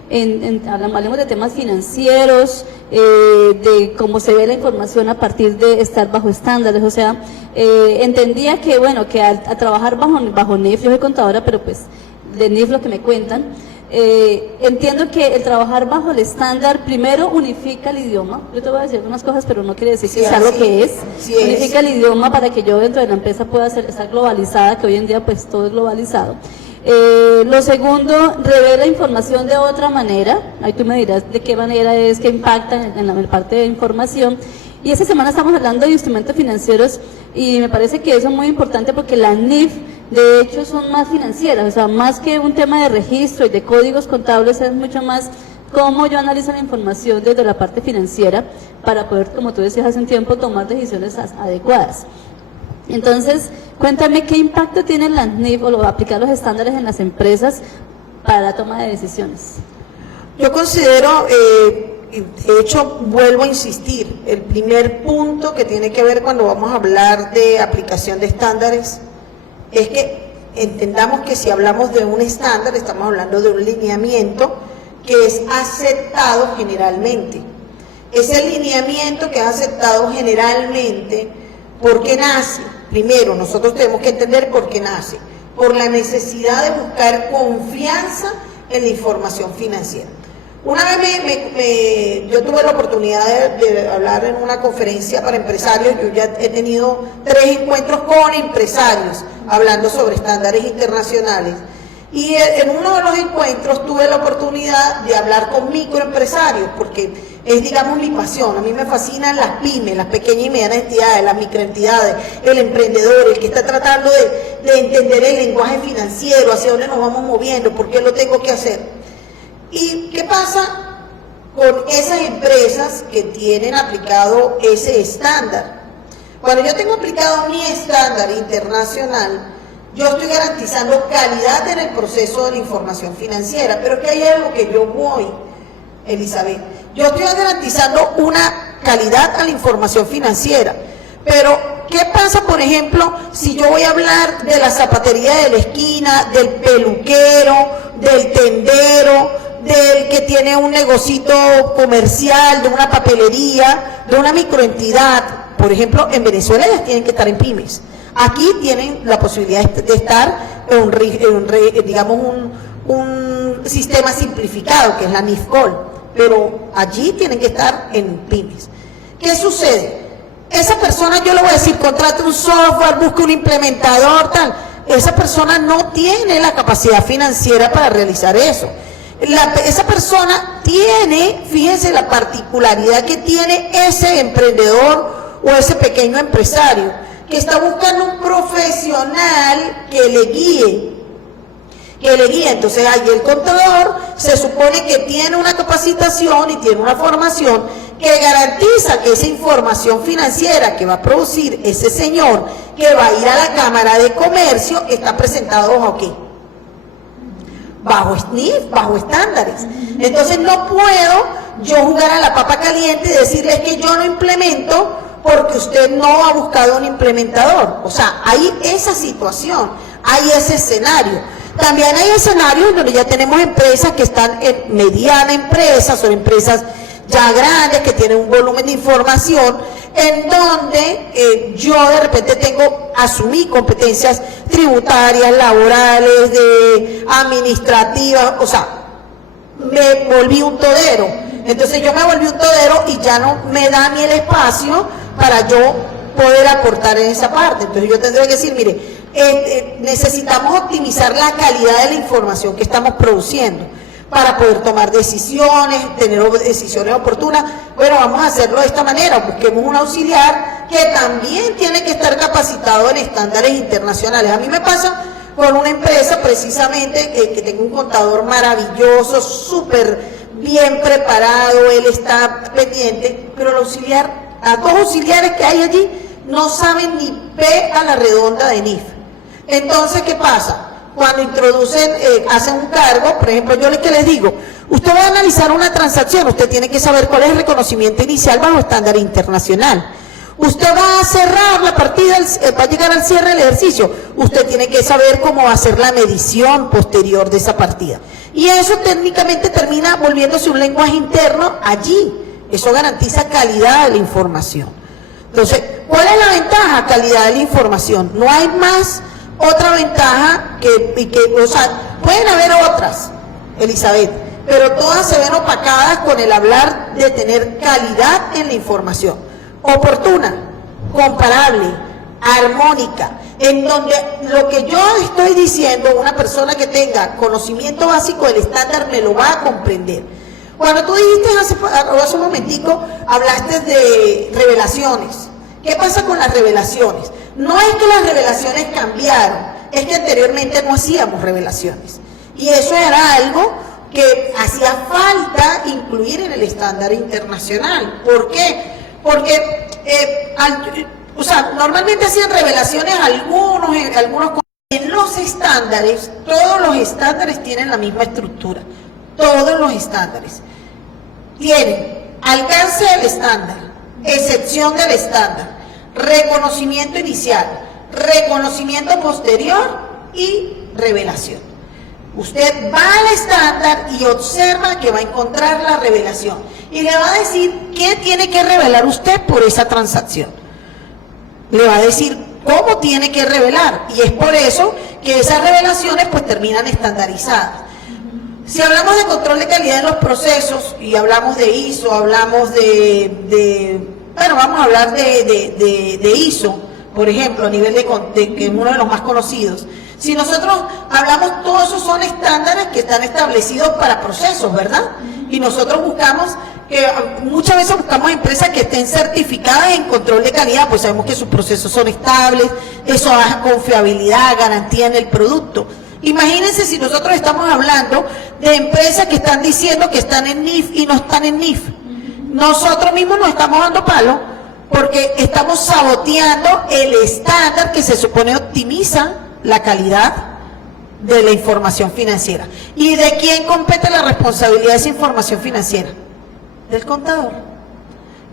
hablemos de temas financieros, de cómo se ve la información a partir de estar bajo estándares? O sea, entendía que, bueno, que al trabajar bajo NIF, yo soy contadora, pero pues de NIF lo que me cuentan, entiendo que el trabajar bajo el estándar primero unifica el idioma. Yo te voy a decir algunas cosas, pero no quiere decir que sea lo que es. Unifica el idioma para que yo dentro de la empresa pueda estar globalizada, que hoy en día pues todo es globalizado. Lo segundo, revela información de otra manera. Ahí tú me dirás de qué manera es que impacta en la parte de información. Y esta semana estamos hablando de instrumentos financieros y me parece que eso es muy importante porque las NIF de hecho son más financieras, o sea, más que un tema de registro y de códigos contables, es mucho más cómo yo analizo la información desde la parte financiera para poder, como tú decías hace un tiempo, tomar decisiones adecuadas. Entonces, cuéntame qué impacto tienen las NIF o aplicar los estándares en las empresas para la toma de decisiones. Yo considero, de hecho, vuelvo a insistir, el primer punto que tiene que ver cuando vamos a hablar de aplicación de estándares es que entendamos que si hablamos de un estándar, estamos hablando de un lineamiento que es aceptado generalmente. Ese lineamiento que es aceptado generalmente, ¿por qué nace? Primero, nosotros tenemos que entender por qué nace. Por la necesidad de buscar confianza en la información financiera. Una vez yo tuve la oportunidad de hablar en una conferencia para empresarios. Yo ya he tenido 3 encuentros con empresarios hablando sobre estándares internacionales. Y en uno de los encuentros tuve la oportunidad de hablar con microempresarios, porque es, digamos, mi pasión. A mí me fascinan las pymes, las pequeñas y medianas entidades, las microentidades, el emprendedor, el que está tratando de entender el lenguaje financiero, hacia dónde nos vamos moviendo, por qué lo tengo que hacer. ¿Y qué pasa con esas empresas que tienen aplicado ese estándar? Cuando yo tengo aplicado mi estándar internacional, yo estoy garantizando calidad en el proceso de la información financiera, pero que hay algo que yo voy, Elizabeth. Yo estoy garantizando una calidad a la información financiera, Pero, ¿qué pasa, por ejemplo, si yo voy a hablar de la zapatería de la esquina, del peluquero, del tendero, del que tiene un negocito comercial, de una papelería, de una microentidad? Por ejemplo, en Venezuela ellas tienen que estar en pymes. Aquí tienen la posibilidad de estar en digamos, un sistema simplificado, que es la NIFCOL, pero allí tienen que estar en pymes. ¿Qué sucede? Esa persona, yo le voy a decir, contrate un software, busque un implementador, tal. Esa persona no tiene la capacidad financiera para realizar eso. Esa persona tiene, fíjense la particularidad que tiene ese emprendedor o ese pequeño empresario, que está buscando un profesional que le guíe. Entonces ahí el contador se supone que tiene una capacitación y tiene una formación que garantiza que esa información financiera que va a producir ese señor, que va a ir a la Cámara de Comercio, está presentado bajo ¿qué? Bajo SNIF, bajo estándares. Entonces no puedo yo jugar a la papa caliente y decirles que yo no implemento porque usted no ha buscado un implementador. O sea, hay esa situación, hay ese escenario. También hay escenarios donde ya tenemos empresas que están en mediana empresa, son empresas ya grandes que tienen un volumen de información, en donde yo de repente asumí competencias tributarias, laborales, administrativas, o sea, me volví un todero. Entonces yo me volví un todero y ya no me da ni el espacio para yo poder aportar en esa parte. Entonces yo tendré que decir, mire, necesitamos optimizar la calidad de la información que estamos produciendo para poder tomar decisiones, tener decisiones oportunas. Bueno, vamos a hacerlo de esta manera, busquemos un auxiliar que también tiene que estar capacitado en estándares internacionales. A mí me pasa con una empresa precisamente que tengo un contador maravilloso, súper bien preparado, él está pendiente, pero el auxiliar, a dos auxiliares que hay allí, no saben ni P a la redonda de NIF. Entonces, ¿qué pasa? Cuando introducen, hacen un cargo, por ejemplo, yo que les digo, usted va a analizar una transacción, usted tiene que saber cuál es el reconocimiento inicial bajo estándar internacional. Usted va a cerrar la partida, va a llegar al cierre del ejercicio, usted tiene que saber cómo va a ser la medición posterior de esa partida. Y eso técnicamente termina volviéndose un lenguaje interno allí. Eso garantiza calidad de la información. Entonces, ¿cuál es la ventaja? Calidad de la información. No hay más otra ventaja o sea, pueden haber otras, Elizabeth, pero todas se ven opacadas con el hablar de tener calidad en la información. Oportuna, comparable, armónica, en donde lo que yo estoy diciendo, una persona que tenga conocimiento básico del estándar me lo va a comprender. Cuando tú dijiste hace un momentico, hablaste de revelaciones. ¿Qué pasa con las revelaciones? No es que las revelaciones cambiaron, es que anteriormente no hacíamos revelaciones. Y eso era algo que hacía falta incluir en el estándar internacional. ¿Por qué? Porque normalmente hacían revelaciones algunos. En los estándares, todos los estándares tienen la misma estructura. Todos los estándares tienen alcance del estándar, excepción del estándar, reconocimiento inicial, reconocimiento posterior y revelación. Usted va al estándar y observa que va a encontrar la revelación y le va a decir qué tiene que revelar usted por esa transacción. Le va a decir cómo tiene que revelar, y es por eso que esas revelaciones pues terminan estandarizadas. Si hablamos de control de calidad en los procesos y hablamos de ISO, hablamos bueno, vamos a hablar de ISO, por ejemplo, a nivel que es uno de los más conocidos. Si nosotros hablamos, todos esos son estándares que están establecidos para procesos, ¿verdad? Y nosotros muchas veces buscamos empresas que estén certificadas en control de calidad, pues sabemos que sus procesos son estables, eso da confiabilidad, garantía en el producto. Imagínense si nosotros estamos hablando de empresas que están diciendo que están en NIF y no están en NIF. Nosotros mismos nos estamos dando palo porque estamos saboteando el estándar que se supone optimiza la calidad de la información financiera. ¿Y de quién compete la responsabilidad de esa información financiera? Del contador.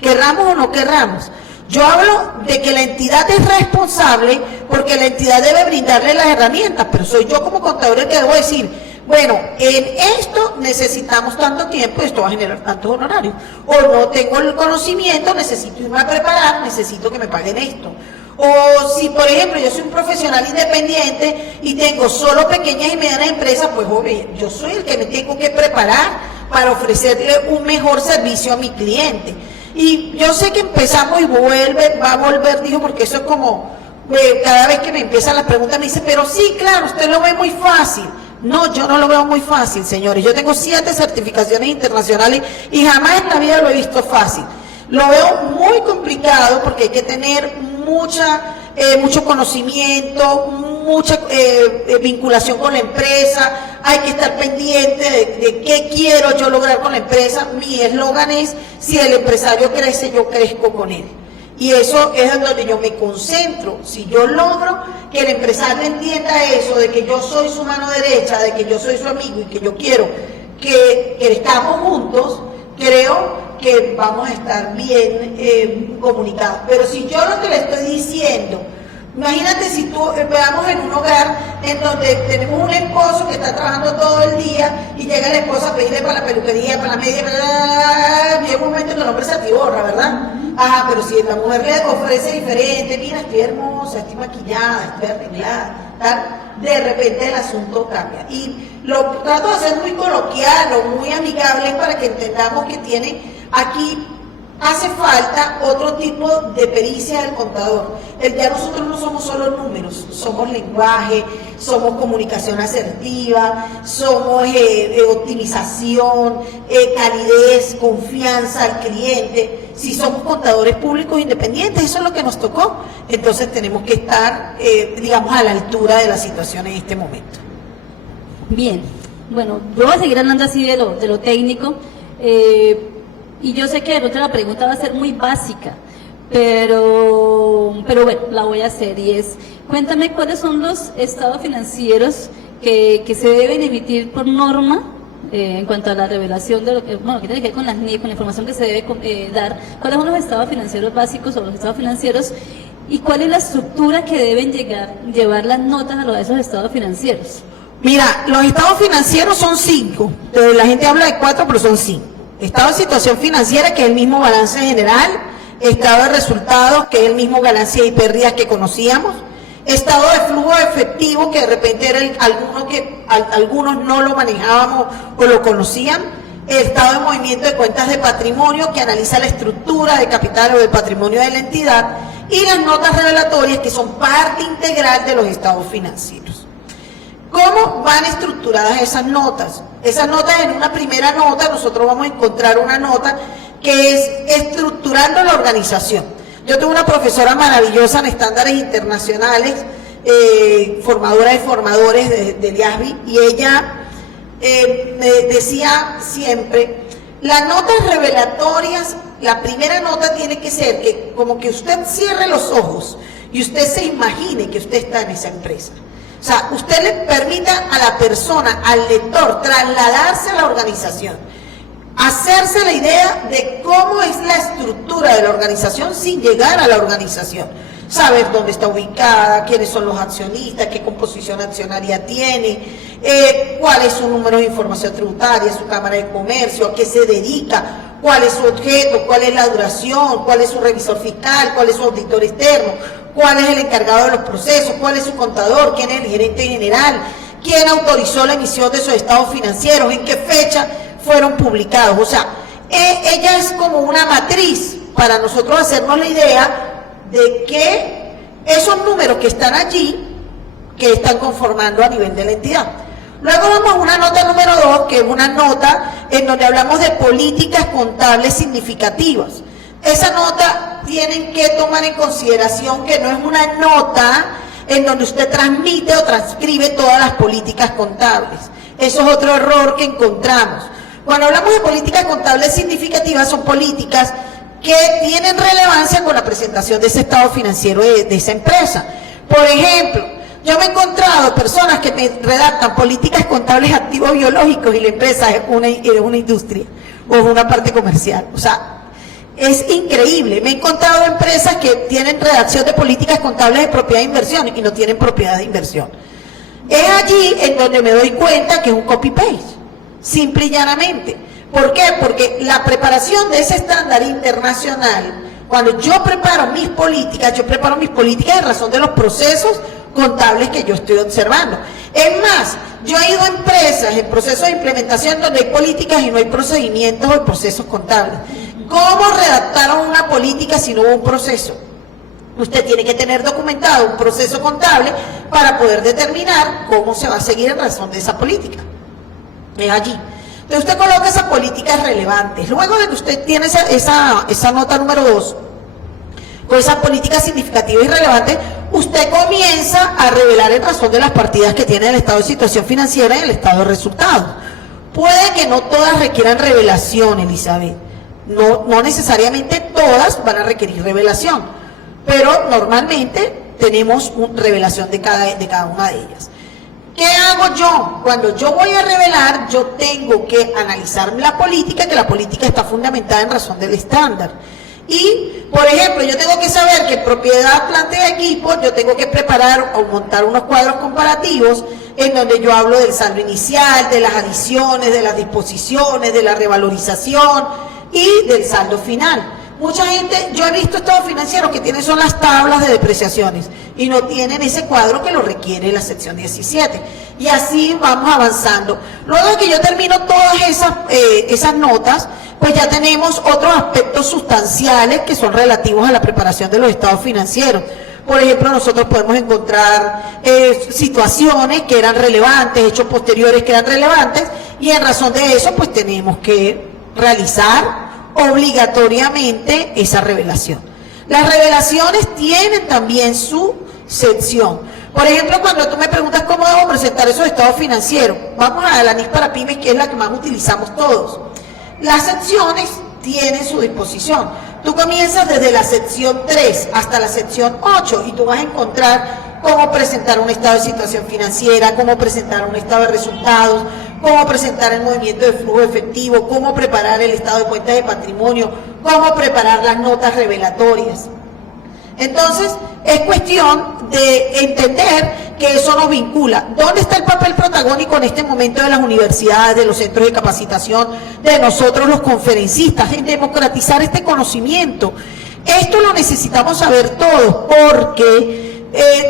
Querramos o no querramos. Yo hablo de que la entidad es responsable porque la entidad debe brindarle las herramientas, pero soy yo como contador el que debo decir, bueno, en esto necesitamos tanto tiempo y esto va a generar tantos honorarios. O no tengo el conocimiento, necesito irme a preparar, necesito que me paguen esto. O si, por ejemplo, yo soy un profesional independiente y tengo solo pequeñas y medianas empresas, pues obvio, yo soy el que me tengo que preparar para ofrecerle un mejor servicio a mi cliente. Y yo sé que empezamos y va a volver, dijo, porque eso es como, cada vez que me empiezan las preguntas me dice, pero sí, claro, usted lo ve muy fácil. No, yo no lo veo muy fácil, señores. Yo tengo 7 certificaciones internacionales y jamás en la vida lo he visto fácil. Lo veo muy complicado porque hay que tener mucho conocimiento, mucha vinculación con la empresa, hay que estar pendiente de qué quiero yo lograr con la empresa. Mi eslogan es, si el empresario crece, yo crezco con él. Y eso es en donde yo me concentro. Si yo logro que el empresario entienda eso, de que yo soy su mano derecha, de que yo soy su amigo y que yo quiero que estamos juntos, creo que vamos a estar bien comunicados. Pero si yo lo que le estoy diciendo, imagínate si veamos en un hogar en donde tenemos un esposo que está trabajando todo el día y llega la esposa a pedirle para la peluquería, para la media, llega un momento en que el hombre se atiborra, ¿verdad? Ajá, pero si la mujer le ofrece diferente, mira, estoy hermosa, estoy maquillada, estoy arreglada, tal, de repente el asunto cambia. Y lo trato de hacer muy coloquial o muy amigable para que entendamos que aquí hace falta otro tipo de pericia del contador. Ya nosotros no somos solo números, somos lenguaje, somos comunicación asertiva, somos optimización, calidez, confianza al cliente. Si somos contadores públicos independientes, eso es lo que nos tocó. Entonces tenemos que estar, digamos, a la altura de la situación en este momento. Bien, bueno, yo voy a seguir hablando así de lo técnico. Y yo sé que de pronto la pregunta va a ser muy básica, pero bueno, la voy a hacer y es, cuéntame cuáles son los estados financieros que se deben emitir por norma en cuanto a la revelación de lo que tiene que ver con las NIF, con la información que se debe dar, cuáles son los estados financieros básicos o los estados financieros y cuál es la estructura que deben llevar las notas a esos estados financieros. Mira, los estados financieros son 5, la gente habla de 4, pero son 5. Estado de situación financiera, que es el mismo balance general, estado de resultados, que es el mismo ganancias y pérdidas que conocíamos, estado de flujo efectivo, que de repente era algunos no lo manejábamos o lo conocían, el estado de movimiento de cuentas de patrimonio, que analiza la estructura de capital o del patrimonio de la entidad, y las notas revelatorias, que son parte integral de los estados financieros. ¿Cómo van estructuradas esas notas? Esas notas, en una primera nota, nosotros vamos a encontrar una nota que es estructurando la organización. Yo tengo una profesora maravillosa en estándares internacionales, formadora de formadores del IASBI, y ella me decía siempre, las notas revelatorias, la primera nota tiene que ser que como que usted cierre los ojos y usted se imagine que usted está en esa empresa. O sea, usted le permita a la persona, al lector, trasladarse a la organización, hacerse la idea de cómo es la estructura de la organización sin llegar a la organización. Saber dónde está ubicada, quiénes son los accionistas, qué composición accionaria tiene, cuál es su número de información tributaria, su cámara de comercio, a qué se dedica, cuál es su objeto, cuál es la duración, cuál es su revisor fiscal, cuál es su auditor externo, cuál es el encargado de los procesos, cuál es su contador, quién es el gerente general, quién autorizó la emisión de esos estados financieros, en qué fecha fueron publicados. O sea, ella es como una matriz para nosotros hacernos la idea de que esos números que están allí, que están conformando a nivel de la entidad. Luego vamos a una nota número 2, que es una nota en donde hablamos de políticas contables significativas. Esa nota tienen que tomar en consideración que no es una nota en donde usted transmite o transcribe todas las políticas contables. Eso es otro error que encontramos. Cuando hablamos de políticas contables significativas, son políticas que tienen relevancia con la presentación de ese estado financiero de esa empresa. Por ejemplo, yo me he encontrado personas que me redactan políticas contables activos biológicos y la empresa es una industria o es una parte comercial. O sea, Es increíble. Me he encontrado empresas que tienen redacción de políticas contables de propiedad de inversión y no tienen propiedad de inversión. Es allí en donde me doy cuenta que es un copy-paste, simple y llanamente. ¿Por qué? Porque la preparación de ese estándar internacional, cuando yo preparo mis políticas en razón de los procesos contables que yo estoy observando. Es más, yo he ido a empresas en procesos de implementación donde hay políticas y no hay procedimientos o procesos contables. ¿Cómo redactaron una política si no hubo un proceso? Usted tiene que tener documentado un proceso contable para poder determinar cómo se va a seguir en razón de esa política. Es allí. Entonces usted coloca esas políticas relevantes. Luego de que usted tiene esa nota número 2, con esas políticas significativas y relevantes, usted comienza a revelar en razón de las partidas que tiene el estado de situación financiera y el estado de resultados. Puede que no todas requieran revelación, Elizabeth. No necesariamente todas van a requerir revelación, pero normalmente tenemos revelación de cada una de ellas. ¿Qué hago yo? Cuando yo voy a revelar, yo tengo que analizar la política, que la política está fundamentada en razón del estándar. Y, por ejemplo, yo tengo que saber que en propiedad, planta y equipo, yo tengo que preparar o montar unos cuadros comparativos en donde yo hablo del saldo inicial, de las adiciones, de las disposiciones, de la revalorización y del saldo final. Mucha gente, yo he visto estados financieros que tienen son las tablas de depreciaciones y no tienen ese cuadro que lo requiere la sección 17. Y así vamos avanzando. Luego de que yo termino todas esas notas, pues ya tenemos otros aspectos sustanciales que son relativos a la preparación de los estados financieros. Por ejemplo, nosotros podemos encontrar situaciones que eran relevantes, hechos posteriores que eran relevantes, y en razón de eso, pues tenemos que realizar obligatoriamente esa revelación. Las revelaciones tienen también su sección. Por ejemplo, cuando tú me preguntas cómo debo presentar esos estados financieros, vamos a la NIS para pymes, que es la que más utilizamos todos. Las secciones tienen su disposición. Tú comienzas desde la sección 3 hasta la sección 8 y tú vas a encontrar cómo presentar un estado de situación financiera, cómo presentar un estado de resultados, cómo presentar el movimiento de flujo efectivo, cómo preparar el estado de cuentas de patrimonio, cómo preparar las notas revelatorias. Entonces, es cuestión de entender que eso nos vincula. ¿Dónde está el papel protagónico en este momento de las universidades, de los centros de capacitación, de nosotros los conferencistas, en democratizar este conocimiento? Esto lo necesitamos saber todos porque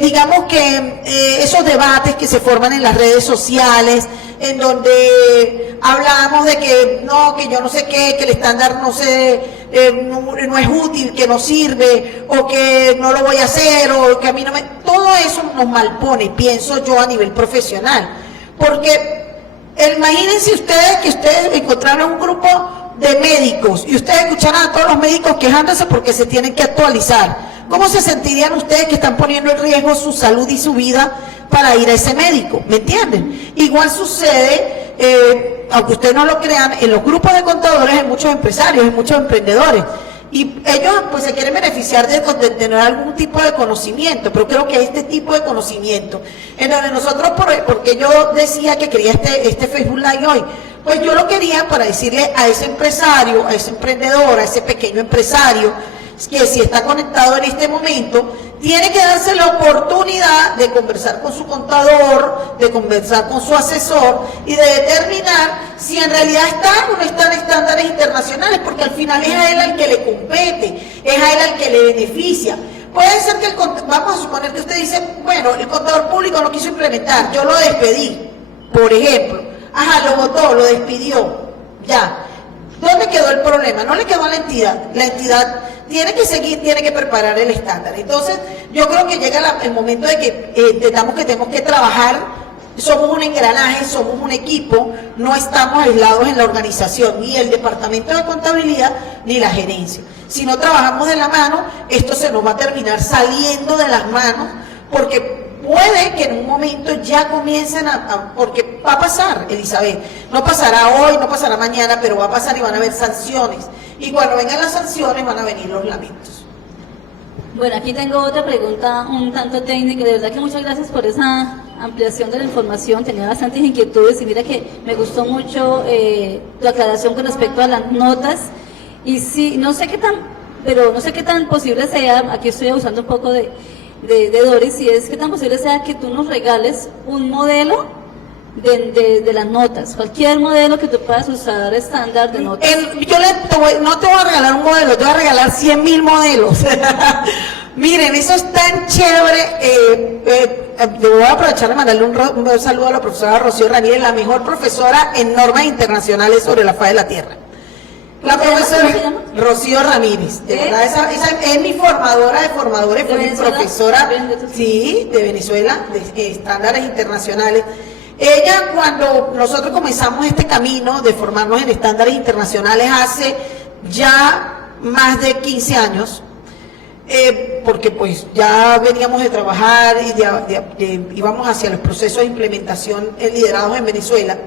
digamos que esos debates que se forman en las redes sociales, en donde hablamos de que no, que yo no sé qué, que el estándar no es útil, que no sirve, o que no lo voy a hacer, o que a mí no me... Todo eso nos malpone, pienso yo, a nivel profesional. Porque imagínense ustedes que ustedes encontraron un grupo de médicos y ustedes escucharan a todos los médicos quejándose porque se tienen que actualizar. ¿Cómo se sentirían ustedes que están poniendo en riesgo su salud y su vida para ir a ese médico? ¿Me entienden? Igual sucede, aunque ustedes no lo crean, en los grupos de contadores hay muchos empresarios, hay muchos emprendedores. Y ellos pues se quieren beneficiar de tener algún tipo de conocimiento, pero creo que este tipo de conocimiento, en donde nosotros, porque yo decía que quería este Facebook Live hoy, pues yo lo quería para decirle a ese empresario, a ese emprendedor, a ese pequeño empresario, que si está conectado en este momento, tiene que darse la oportunidad de conversar con su contador, de conversar con su asesor y de determinar si en realidad están o no están estándares internacionales, porque al final es a él al que le compete, es a él al que le beneficia. Puede ser que vamos a suponer que usted dice, bueno, el contador público no quiso implementar, yo lo despedí, por ejemplo. Ajá, lo votó, lo despidió, ya. ¿Dónde quedó el problema? No le quedó a la entidad. La entidad tiene que seguir, tiene que preparar el estándar. Entonces, yo creo que llega el momento de que entendamos que tenemos que trabajar, somos un engranaje, somos un equipo, no estamos aislados en la organización, ni el departamento de contabilidad, ni la gerencia. Si no trabajamos de la mano, esto se nos va a terminar saliendo de las manos, porque puede que en un momento ya comiencen porque va a pasar, Elizabeth, no pasará hoy, no pasará mañana, pero va a pasar y van a haber sanciones. Y cuando vengan las sanciones van a venir los lamentos. Bueno, aquí tengo otra pregunta un tanto técnica. De verdad que muchas gracias por esa ampliación de la información. Tenía bastantes inquietudes y mira que me gustó mucho tu aclaración con respecto a las notas. Y sí, no sé qué tan posible sea, aquí estoy usando un poco de Doris, y es que tan posible sea que tú nos regales un modelo de las notas, cualquier modelo que tú puedas usar estándar de notas. No te voy a regalar un modelo, te voy a regalar 100.000 modelos. Miren, eso es tan chévere. Le voy a aprovechar de mandarle un saludo a la profesora Rocío Ramírez, la mejor profesora en normas internacionales sobre la faz de la Tierra. La profesora ¿Cómo se llama? Rocío Ramírez, de verdad, esa es mi formadora de formadores, fue mi profesora, sí, de Venezuela, de estándares internacionales. Ella, cuando nosotros comenzamos este camino de formarnos en estándares internacionales hace ya más de 15 años, porque pues ya veníamos de trabajar y íbamos hacia los procesos de implementación liderados en Venezuela.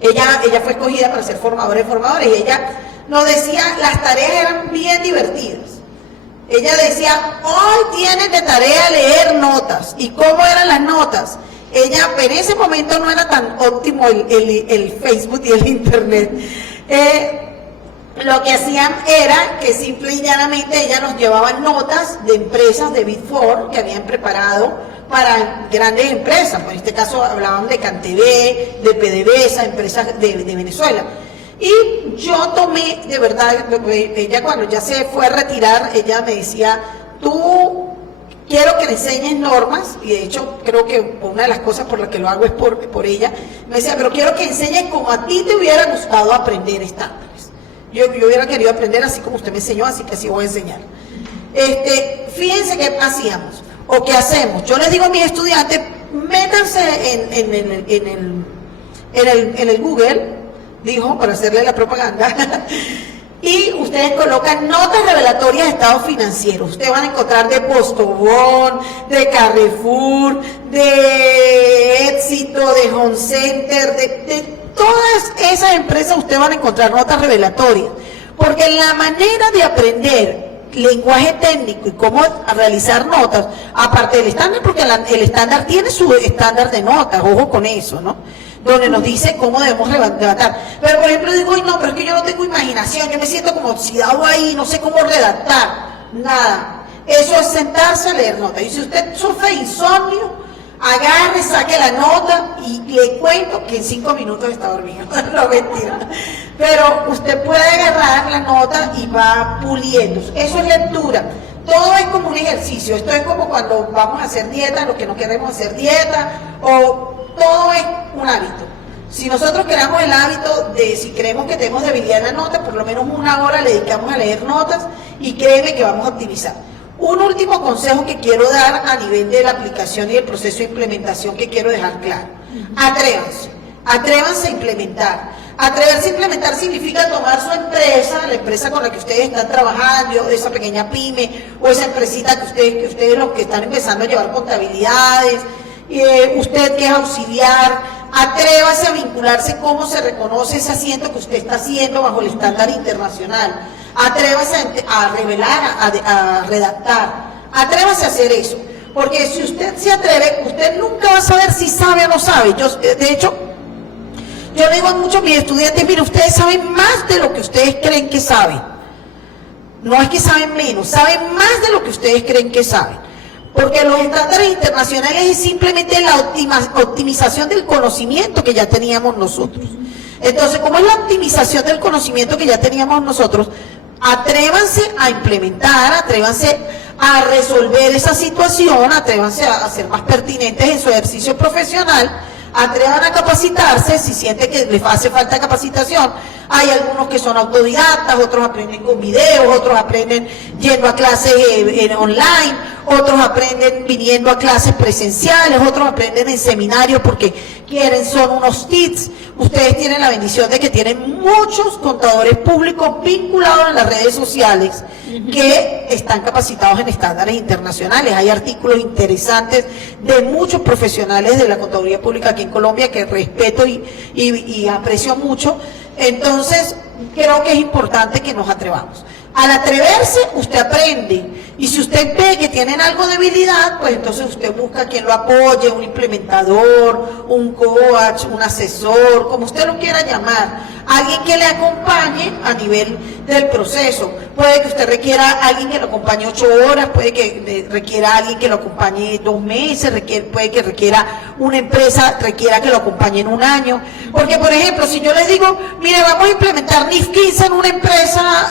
Ella fue escogida para ser formadora de formadores y ella nos decía, las tareas eran bien divertidas. Ella decía, hoy tienen de tarea leer notas. ¿Y cómo eran las notas? Ella, en ese momento no era tan óptimo el Facebook y el Internet. Lo que hacían era que simple y llanamente ella nos llevaba notas de empresas de Big Four que habían preparado para grandes empresas. En este caso hablaban de CanTV, de PDVSA, empresas de Venezuela. Y yo tomé, de verdad, ella cuando ya se fue a retirar, ella me decía, quiero que le enseñes normas, y de hecho creo que una de las cosas por las que lo hago es por ella, me decía, pero quiero que enseñes como a ti te hubiera gustado aprender estándares. Yo hubiera querido aprender así como usted me enseñó, así que así voy a enseñar. Fíjense qué hacíamos, o qué hacemos. Yo les digo a mis estudiantes, métanse en el Google, dijo, para hacerle la propaganda, y ustedes colocan notas revelatorias de estados financieros. Ustedes van a encontrar de Postobón, de Carrefour, de Éxito, de Home Center, de todas esas empresas ustedes van a encontrar notas revelatorias. Porque la manera de aprender lenguaje técnico y cómo realizar notas, aparte del estándar, porque el estándar tiene su estándar de notas, ojo con eso, ¿no? Donde nos dice cómo debemos levantar. Pero por ejemplo digo, no, pero es que yo no tengo imaginación, yo me siento como oxidado ahí, no sé cómo redactar. Nada. Eso es sentarse a leer notas. Y si usted sufre de insomnio, agarre, saque la nota y le cuento que en 5 minutos está dormido. No, mentira. Pero usted puede agarrar la nota y va puliendo. Eso es lectura. Todo es como un ejercicio. Esto es como cuando vamos a hacer dieta, los que no queremos hacer dieta, o todo es un hábito. Si nosotros creamos el hábito de, si creemos que tenemos debilidad en la nota, por lo menos 1 hora le dedicamos a leer notas y créeme que vamos a optimizar. Un último consejo que quiero dar a nivel de la aplicación y el proceso de implementación que quiero dejar claro. Atrévanse a implementar. Atreverse a implementar significa tomar su empresa, la empresa con la que ustedes están trabajando, esa pequeña pyme o esa empresita que ustedes los que están empezando a llevar contabilidades, usted que es auxiliar, atrévase a vincularse cómo se reconoce ese asiento que usted está haciendo bajo el estándar internacional. Atrévase a revelar, a redactar. Atrévase a hacer eso. Porque si usted se atreve, usted nunca va a saber si sabe o no sabe. De hecho, yo le digo a muchos de mis estudiantes, mire, ustedes saben más de lo que ustedes creen que saben. No es que saben menos, saben más de lo que ustedes creen que saben. Porque los estándares internacionales es simplemente la optimización del conocimiento que ya teníamos nosotros. Entonces, como es la optimización del conocimiento que ya teníamos nosotros, atrévanse a implementar, atrévanse a resolver esa situación, atrévanse a ser más pertinentes en su ejercicio profesional, atrevan a capacitarse si sienten que les hace falta capacitación. Hay algunos que son autodidactas, otros aprenden con videos, otros aprenden yendo a clases online, otros aprenden viniendo a clases presenciales, otros aprenden en seminarios porque son unos TITS. Ustedes tienen la bendición de que tienen muchos contadores públicos vinculados en las redes sociales que están capacitados en estándares internacionales. Hay artículos interesantes de muchos profesionales de la contaduría pública aquí en Colombia que respeto y aprecio mucho. Entonces, creo que es importante que nos atrevamos. Al atreverse, usted aprende. Y si usted ve que tienen algo de debilidad, pues entonces usted busca quien lo apoye, un implementador, un coach, un asesor, como usted lo quiera llamar, alguien que le acompañe a nivel del proceso. Puede que usted requiera a alguien que lo acompañe 8 horas, puede que requiera a alguien que lo acompañe 2 meses, puede que requiera una empresa, requiera que lo acompañe en 1 año. Porque, por ejemplo, si yo les digo, mire, vamos a implementar NIF 15 en una empresa,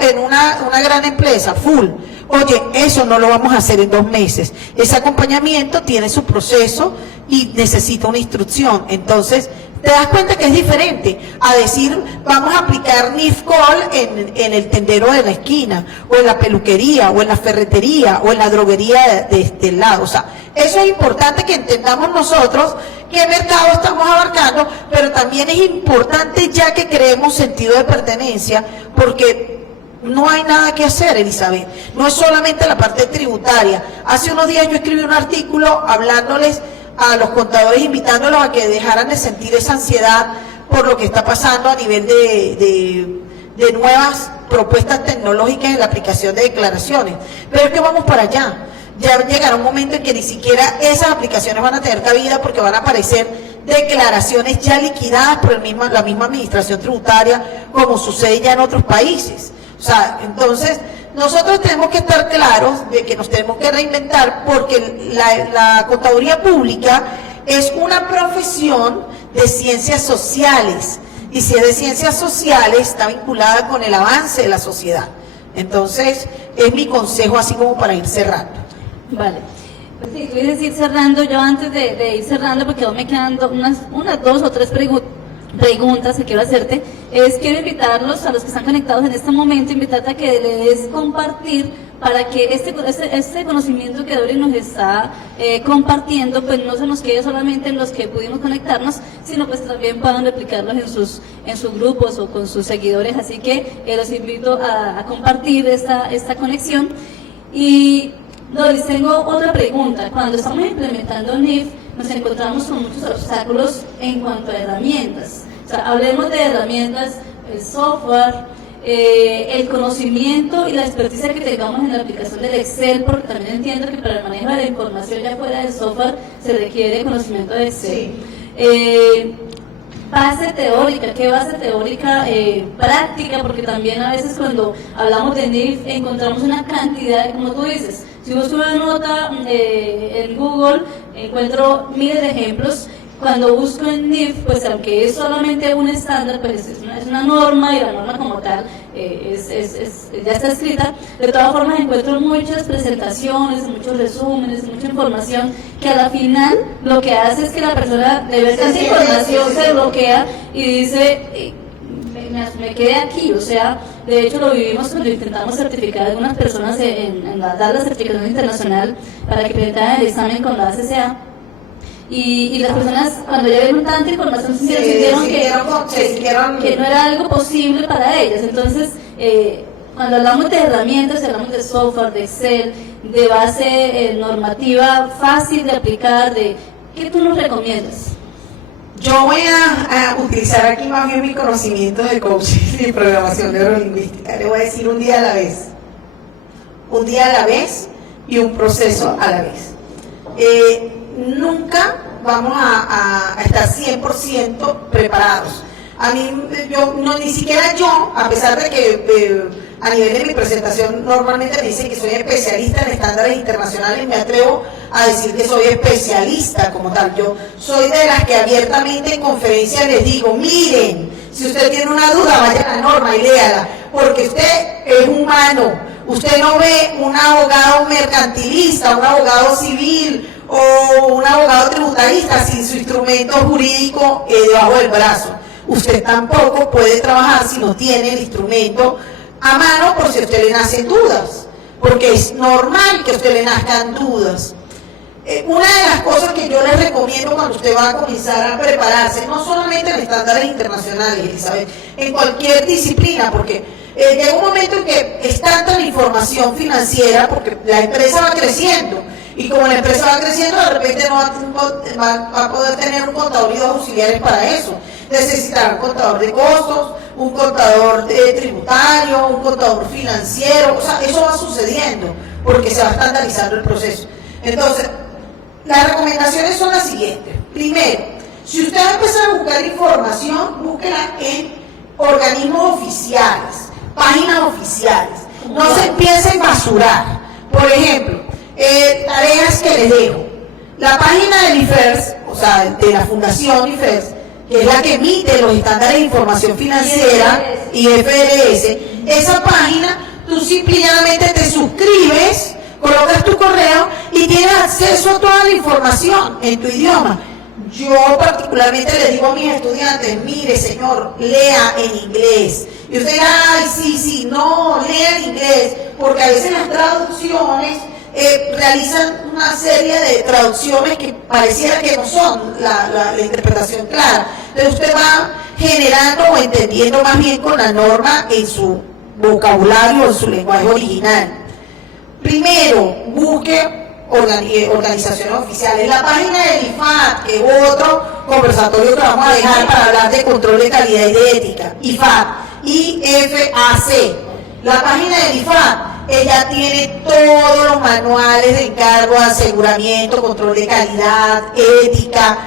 en una gran empresa, full. Oye, eso no lo vamos a hacer en 2 meses. Ese acompañamiento tiene su proceso y necesita una instrucción. Entonces, te das cuenta que es diferente a decir, vamos a aplicar NIFCOL en el tendero de la esquina, o en la peluquería, o en la ferretería, o en la droguería de este lado. O sea, eso es importante que entendamos nosotros qué mercado estamos abarcando, pero también es importante ya que creemos sentido de pertenencia, porque no hay nada que hacer, Elizabeth. No es solamente la parte tributaria. Hace unos días yo escribí un artículo hablándoles a los contadores, invitándolos a que dejaran de sentir esa ansiedad por lo que está pasando a nivel de nuevas propuestas tecnológicas en la aplicación de declaraciones. Pero es que vamos para allá. Ya llegará un momento en que ni siquiera esas aplicaciones van a tener cabida, porque van a aparecer declaraciones ya liquidadas por la misma administración tributaria, como sucede ya en otros países. O sea, entonces, nosotros tenemos que estar claros de que nos tenemos que reinventar, porque la contaduría pública es una profesión de ciencias sociales, y si es de ciencias sociales está vinculada con el avance de la sociedad. Entonces, es mi consejo así como para ir cerrando. Vale. Pues sí, quieres ir cerrando. Yo antes de ir cerrando, porque aún me quedan unas 2 o 3 preguntas que quiero hacerte, quiero invitarlos a los que están conectados en este momento, invitarte a que le des compartir, para que este conocimiento que Doris nos está compartiendo, pues no se nos quede solamente en los que pudimos conectarnos, sino pues también puedan replicarlos en sus grupos o con sus seguidores. Así que los invito a compartir esta conexión. Y Doris, tengo otra pregunta. Cuando estamos implementando NIF, nos encontramos con muchos obstáculos en cuanto a herramientas. O sea, hablemos de herramientas, el software, el conocimiento y la experticia que tengamos en la aplicación del Excel, porque también entiendo que para el manejo de la información ya fuera del software se requiere conocimiento de Excel. Sí. Base teórica, ¿qué base teórica práctica? Porque también a veces cuando hablamos de NIF encontramos una cantidad, como tú dices, si busco una nota en Google encuentro miles de ejemplos. Cuando busco en NIF, pues aunque es solamente un estándar, pues es una norma, y la norma como tal ya está escrita. De todas formas encuentro muchas presentaciones, muchos resúmenes, mucha información que a la final lo que hace es que la persona de ver esa información se bloquea y dice, me quedé aquí. O sea, de hecho lo vivimos cuando intentamos certificar a algunas personas dar la certificación internacional para que presentaran el examen con la ACCA. Y las personas, cuando ya vieron tanta información, sintieron que no era algo posible para ellas. Entonces, cuando hablamos de herramientas, hablamos de software, de Excel, de base normativa fácil de aplicar, ¿qué tú nos recomiendas? Yo voy a utilizar aquí más bien mi conocimiento de coaching y programación neurolingüística. Le voy a decir un día a la vez. Un día a la vez y un proceso a la vez. Nunca vamos a estar 100% preparados. A mí, ni siquiera yo, a pesar de que a nivel de mi presentación normalmente me dicen que soy especialista en estándares internacionales, me atrevo a decir que soy especialista como tal. Yo soy de las que abiertamente en conferencias les digo, miren, si usted tiene una duda, vaya a la norma y léala, porque usted es humano. Usted no ve un abogado mercantilista, un abogado civil o un abogado tributarista sin su instrumento jurídico debajo del brazo. Usted tampoco puede trabajar si no tiene el instrumento a mano, por si a usted le nacen dudas, porque es normal que a usted le nazcan dudas. Una de las cosas que yo les recomiendo cuando usted va a comenzar a prepararse, no solamente en estándares internacionales, Elizabeth, en cualquier disciplina, porque llega un momento en que es tanta la información financiera, porque la empresa va creciendo, y como la empresa va creciendo, de repente no va a poder tener un contador y 2 auxiliares para eso. Necesitará un contador de costos, un contador tributario, un contador financiero. O sea, eso va sucediendo. porque se va estandarizando el proceso. Entonces, las recomendaciones son las siguientes. Primero, si usted va a empezar a buscar información, búsquela en organismos oficiales, páginas oficiales. No se empiece a basurar. Por ejemplo, tareas que les dejo. La página del IFERS, o sea, de la Fundación IFERS, que es la que emite los estándares de información financiera, IFRS, esa página, tú simplemente te suscribes, colocas tu correo y tienes acceso a toda la información en tu idioma. Yo particularmente le digo a mis estudiantes, mire señor, lea en inglés. Y usted dirá, ay, sí, no, lea en inglés, porque a veces las traducciones realizan una serie de traducciones que pareciera que no son la interpretación clara. Entonces usted va generando o entendiendo más bien con la norma en su vocabulario, en su lenguaje original. Primero, busque organizaciones oficiales. La página del IFAT, que es otro conversatorio que vamos a dejar para hablar de control de calidad y de ética. IFAC. La página del IFAT, ella tiene todos los manuales de encargo, aseguramiento, control de calidad, ética.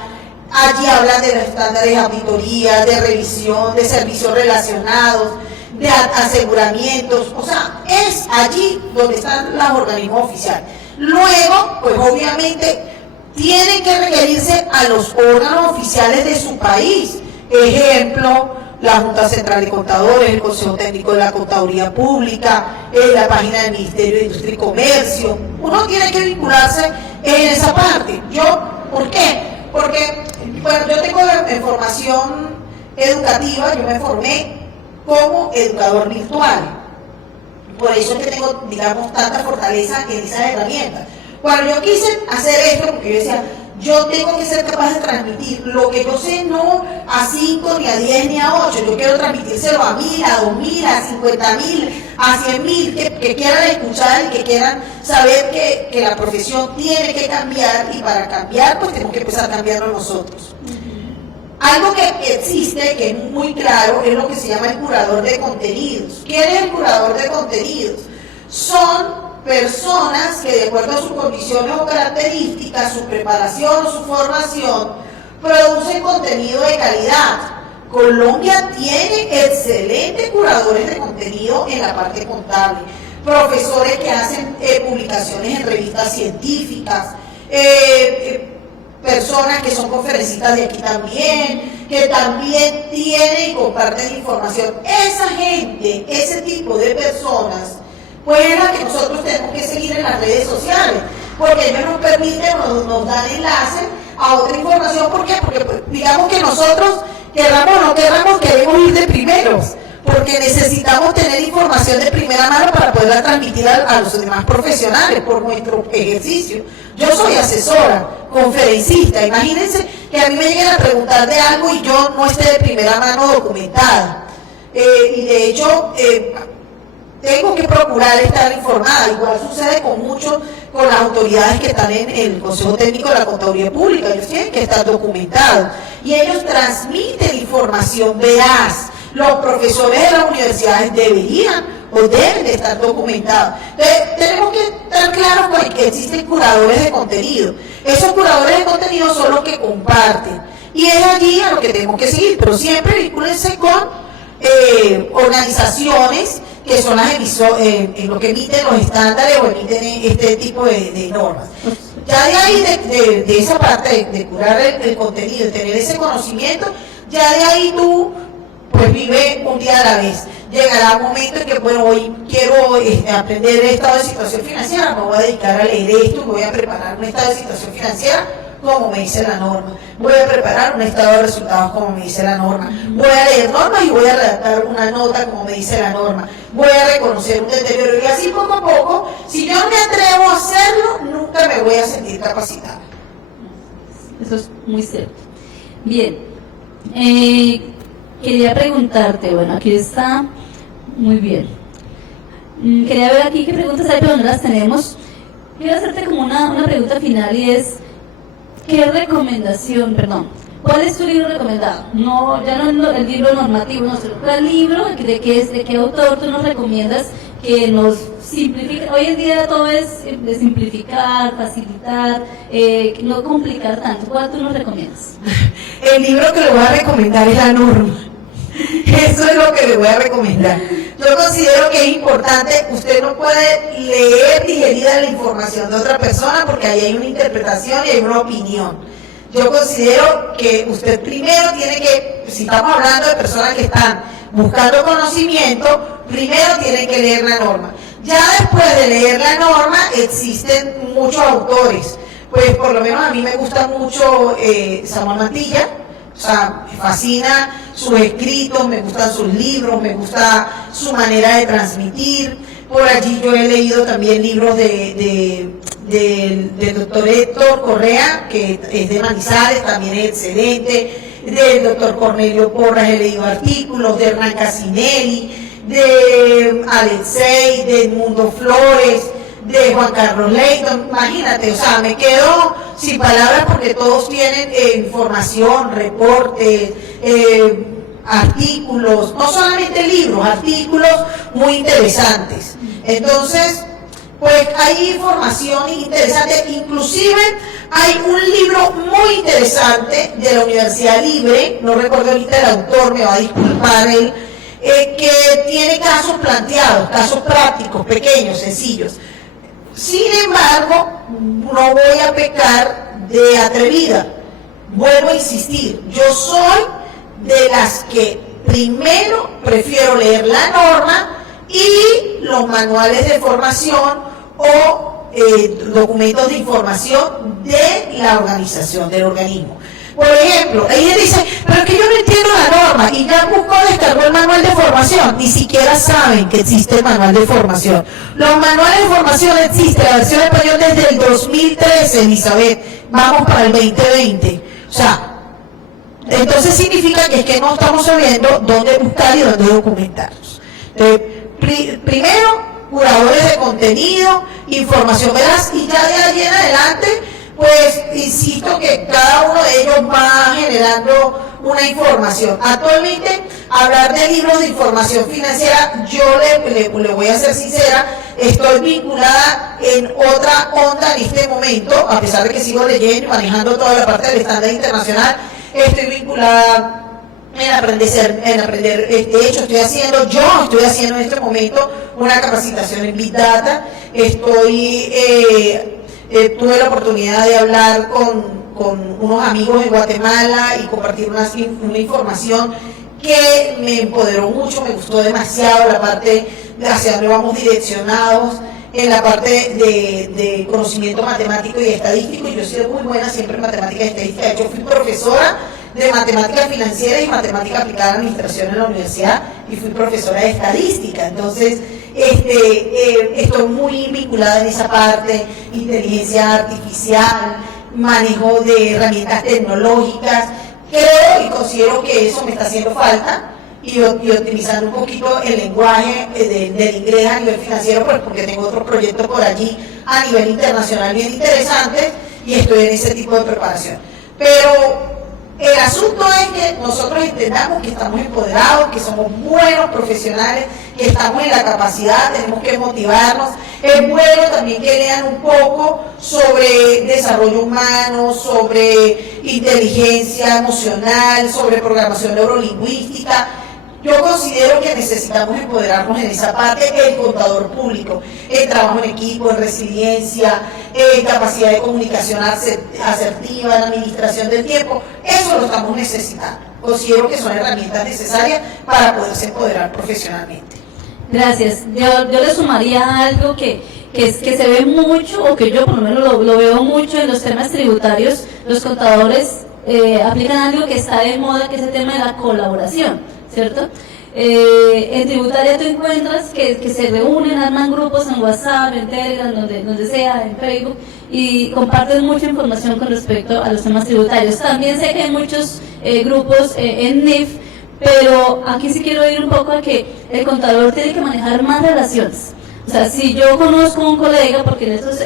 Allí hablan de los estándares de auditoría, de revisión, de servicios relacionados, de aseguramientos. O sea, es allí donde están los organismos oficiales. Luego, pues obviamente, tienen que requerirse a los órganos oficiales de su país. Ejemplo, la Junta Central de Contadores, el Consejo Técnico de la Contaduría Pública, la página del Ministerio de Industria y Comercio. Uno tiene que vincularse en esa parte. ¿Por qué? Porque, bueno, yo tengo la formación educativa, yo me formé como educador virtual. Por eso es que tengo, digamos, tanta fortaleza en esas herramientas. Cuando yo quise hacer esto, porque yo decía, yo tengo que ser capaz de transmitir lo que yo sé, no a 5, ni a 10, ni a 8. Yo quiero transmitírselo a 1000, a 2000, a 50.000, a 100.000, que quieran escuchar y que quieran saber que la profesión tiene que cambiar, y para cambiar, pues tenemos que empezar a cambiarlo nosotros. Algo que existe, que es muy claro, es lo que se llama el curador de contenidos. ¿Quién es el curador de contenidos? Son personas que, de acuerdo a sus condiciones o características, su preparación o su formación, producen contenido de calidad. Colombia tiene excelentes curadores de contenido en la parte contable, profesores que hacen publicaciones en revistas científicas, personas que son conferencistas de aquí también, que también tienen y comparten información. Esa gente, ese tipo de personas, pues es la que nosotros tenemos que seguir en las redes sociales, porque ellos nos permiten, nos dan enlaces a otra información. ¿Por qué? Porque pues, digamos que nosotros, querramos o no querramos, queremos ir de primeros, porque necesitamos tener información de primera mano para poderla transmitir a los demás profesionales por nuestro ejercicio. Yo soy asesora, conferencista. Imagínense que a mí me lleguen a preguntar de algo y yo no esté de primera mano documentada. Y de hecho, tengo que procurar estar informada. Igual sucede con las autoridades que están en el Consejo Técnico de la Contaduría Pública. Ellos tienen que estar documentados y ellos transmiten información veraz. Los profesores de las universidades deberían o deben de estar documentados. Entonces, tenemos que estar claros que existen curadores de contenido. Esos curadores de contenido son los que comparten. Y es allí a lo que tenemos que seguir, pero siempre vincúlense con organizaciones que son las en lo que emiten los estándares o emiten este tipo de normas. Ya de ahí, de esa parte de curar el contenido, de tener ese conocimiento, ya de ahí tú pues vive un día a la vez. Llegará un momento en que, bueno, hoy quiero aprender el estado de situación financiera, me voy a dedicar a leer esto, me voy a preparar un estado de situación financiera como me dice la norma, voy a preparar un estado de resultados como me dice la norma, voy a leer normas y voy a redactar una nota como me dice la norma, voy a reconocer un deterioro, y así poco a poco, si yo no me atrevo a hacerlo, nunca me voy a sentir capacitada. Eso es muy cierto. Bien, quería preguntarte, bueno, aquí está, muy bien. Quería ver aquí qué preguntas hay, pero no las tenemos. Quiero hacerte como una pregunta final, y es, ¿qué recomendación, cuál es tu libro recomendado? No, ya no el libro normativo, no, sino ¿cuál libro, de qué autor tú nos recomiendas que nos simplifique. Hoy en día todo es de simplificar, facilitar, no complicar tanto. ¿Cuál tú nos recomiendas? El libro que le voy a recomendar es La Norma. Eso es lo que le voy a recomendar. Yo considero que es importante, usted no puede leer digerida la información de otra persona porque ahí hay una interpretación y hay una opinión. Yo considero que usted primero tiene que, si estamos hablando de personas que están buscando conocimiento, primero tiene que leer la norma. Ya después de leer la norma existen muchos autores, pues por lo menos a mí me gusta mucho Samuel Mantilla. O sea, me fascina sus escritos, me gustan sus libros, me gusta su manera de transmitir. Por allí yo he leído también libros del doctor Héctor Correa, que es de Manizales, también es excelente. Del doctor Cornelio Porras he leído artículos, de Hernán Casinelli, de Alexei, de Edmundo Flores, de Juan Carlos Leighton. Imagínate, o sea, me quedo sin palabras porque todos tienen información, reportes, artículos, no solamente libros, artículos muy interesantes. Entonces, pues hay información interesante, inclusive hay un libro muy interesante de la Universidad Libre, no recuerdo ahorita el autor, me va a disculpar él, que tiene casos planteados, casos prácticos, pequeños, sencillos. Sin embargo, no voy a pecar de atrevida. Vuelvo a insistir, yo soy de las que primero prefiero leer la norma y los manuales de formación o documentos de información de la organización, del organismo. Por ejemplo, ella dice, pero es que yo no entiendo la norma, y ya buscó, descargó el manual de formación, ni siquiera saben que existe el manual de formación. Los manuales de formación existen, la versión española desde el 2013, Elizabeth, vamos para el 2020. O sea, entonces significa que es que no estamos sabiendo dónde buscar y dónde documentarnos. Primero, curadores de contenido, información veraz, y ya de allí en adelante, pues insisto que cada uno de ellos va generando una información. Actualmente, hablar de libros de información financiera, yo le voy a ser sincera, estoy vinculada en otra onda en este momento, a pesar de que sigo leyendo y manejando toda la parte del estándar internacional, estoy vinculada en aprender. De hecho, estoy haciendo en este momento una capacitación en Big Data. Tuve la oportunidad de hablar con unos amigos en Guatemala y compartir una información que me empoderó mucho, me gustó demasiado la parte de hacia dónde vamos direccionados en la parte de conocimiento matemático y estadístico. Y yo he sido muy buena siempre en matemática y estadística. De hecho, fui profesora de matemáticas financieras y matemática aplicada a la administración en la universidad y fui profesora de estadística. Entonces, estoy muy vinculada en esa parte, inteligencia artificial, manejo de herramientas tecnológicas. Creo y considero que eso me está haciendo falta y utilizando un poquito el lenguaje del inglés a nivel financiero, pues porque tengo otros proyectos por allí a nivel internacional bien interesantes y estoy en ese tipo de preparación. Pero el asunto es que nosotros entendamos que estamos empoderados, que somos buenos profesionales, que estamos en la capacidad, tenemos que motivarnos. Es bueno también que lean un poco sobre desarrollo humano, sobre inteligencia emocional, sobre programación neurolingüística. Yo considero que necesitamos empoderarnos en esa parte, el contador público, el trabajo en equipo, en resiliencia, capacidad de comunicación asertiva, la administración del tiempo. Eso lo estamos necesitando. Considero que son herramientas necesarias para poderse empoderar profesionalmente. Gracias. Yo le sumaría algo que se ve mucho, o que yo por lo menos lo veo mucho en los temas tributarios. Los contadores aplican algo que está de moda, que es el tema de la colaboración, ¿cierto? En tributaria tú encuentras que se reúnen, arman grupos en WhatsApp, en Telegram, donde sea, en Facebook, y comparten mucha información con respecto a los temas tributarios. También sé que hay muchos grupos en NIF, pero aquí sí quiero ir un poco a que el contador tiene que manejar más relaciones. O sea, si yo conozco a un colega, porque en estos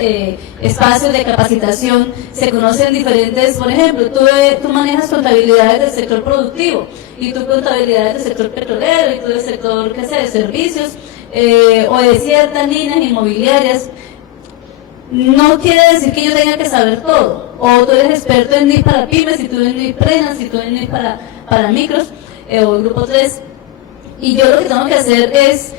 espacios de capacitación se conocen diferentes, por ejemplo, tú manejas contabilidades del sector productivo, y tú contabilidades del sector petrolero, y tú del sector, qué sé, de servicios, o de ciertas líneas inmobiliarias, no quiere decir que yo tenga que saber todo. O tú eres experto en NIF para pymes, si tú en NIF Prenas, si tú en NIF para micros, o el grupo 3. Y yo lo que tengo que hacer es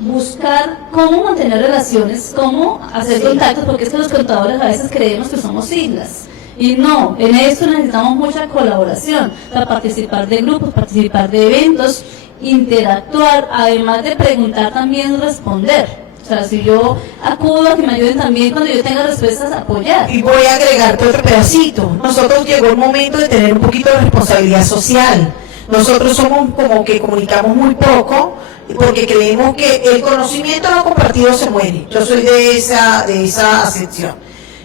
buscar cómo mantener relaciones, cómo hacer contactos, porque es que los contadores a veces creemos que somos islas. Y no, en esto necesitamos mucha colaboración, para participar de grupos, participar de eventos, interactuar, además de preguntar también responder. O sea, si yo acudo a que me ayuden también cuando yo tenga respuestas, apoyar. Y voy a agregarte otro pedacito. Nosotros llegó el momento de tener un poquito de responsabilidad social. Nosotros somos como que comunicamos muy poco, porque creemos que el conocimiento no compartido se muere. Yo soy de esa acepción.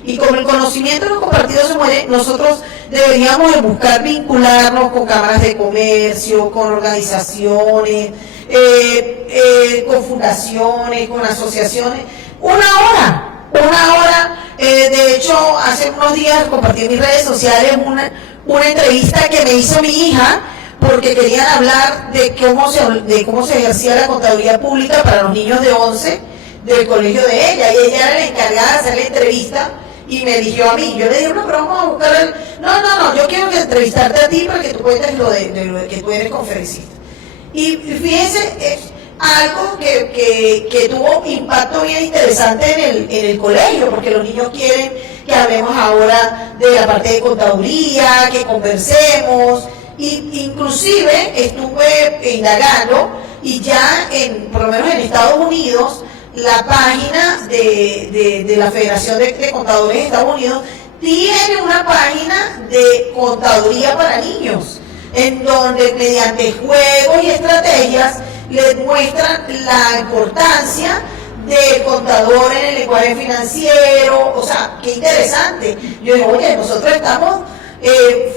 Y como el conocimiento no compartido se muere, nosotros deberíamos de buscar vincularnos con cámaras de comercio, con organizaciones, con fundaciones, con asociaciones. Una hora. De hecho, hace unos días compartí en mis redes sociales una entrevista que me hizo mi hija, porque querían hablar de cómo se ejercía la contaduría pública para los niños de 11 del colegio de ella, y ella era la encargada de hacer la entrevista y me eligió a mí. Yo le dije, no, pero vamos a buscar no, yo quiero entrevistarte a ti para que tú cuentes lo de que tú eres conferencista. Y fíjense, es algo que tuvo impacto bien interesante en el colegio, porque los niños quieren que hablemos ahora de la parte de contaduría, que conversemos. Y inclusive estuve indagando, y ya por lo menos en Estados Unidos, la página de la Federación de Contadores de Estados Unidos tiene una página de contaduría para niños, en donde mediante juegos y estrategias les muestran la importancia del contador en el lenguaje financiero. O sea, qué interesante. Yo digo, oye, nosotros estamos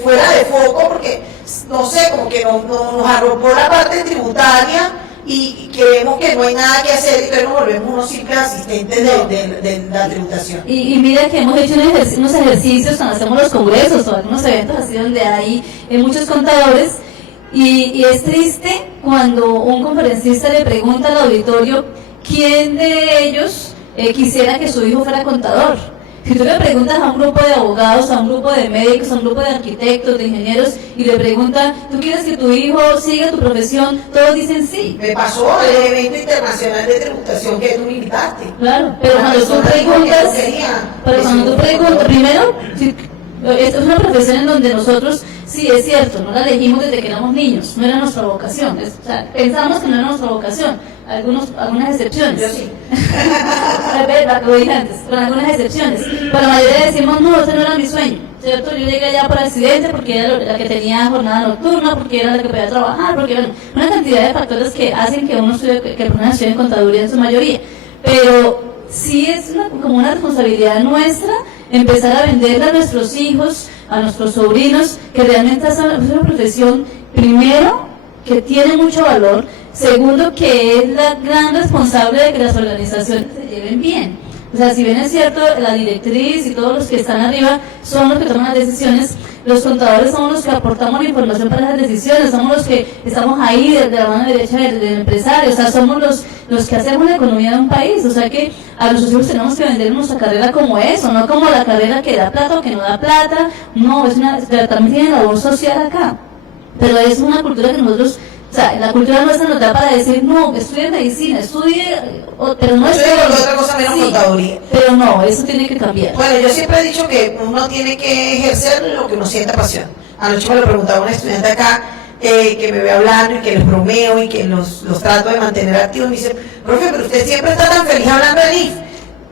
fuera de foco, porque no sé, como que nos arropó la parte tributaria y creemos que no hay nada que hacer, y entonces nos volvemos unos simples asistentes de la tributación. Y mira que hemos hecho unos ejercicios cuando hacemos los congresos o algunos eventos así donde hay muchos contadores, y es triste cuando un conferencista le pregunta al auditorio quién de ellos quisiera que su hijo fuera contador. Si tú le preguntas a un grupo de abogados, a un grupo de médicos, a un grupo de arquitectos, de ingenieros, y le preguntan, ¿tú quieres que tu hijo siga tu profesión? Todos dicen sí. Me pasó el evento internacional de tributación que tú me invitaste. Claro, pero cuando tú preguntas, primero, es una profesión en donde nosotros, sí, es cierto, no la elegimos desde que éramos niños, no era nuestra vocación, o sea, pensamos que no era nuestra vocación, algunas excepciones. Yo sí. Lo dije antes, con algunas excepciones, pero la mayoría decimos, no, ese no era mi sueño, ¿cierto? Yo llegué allá por accidente, porque era la que tenía jornada nocturna, porque era la que podía trabajar, porque eran una cantidad de factores que hacen que uno estudie, que el profesional estudie en contaduría en su mayoría, pero sí es como una responsabilidad nuestra empezar a venderle a nuestros hijos, a nuestros sobrinos, que realmente es una profesión, primero, que tiene mucho valor, segundo, que es la gran responsable de que las organizaciones se lleven bien. O sea, si bien es cierto, la directriz y todos los que están arriba son los que toman las decisiones, los contadores somos los que aportamos la información para las decisiones, somos los que estamos ahí de la mano derecha del empresario, o sea, somos los que hacemos la economía de un país. O sea que a los hijos tenemos que vender nuestra carrera como eso, no como la carrera que da plata o que no da plata. No, también tiene labor social acá, pero es una cultura que nosotros, o sea, la cultura nuestra nos da para decir, no, estudie medicina, pero no estudie otra cosa menos contaduría. Pero no, eso tiene que cambiar. Bueno, yo siempre he dicho que uno tiene que ejercer lo que uno sienta pasión. Anoche me lo preguntaba una estudiante acá, que me ve hablando y que los bromeo y que los trato de mantener activos. Me dice, profe, pero usted siempre está tan feliz hablando de NIF.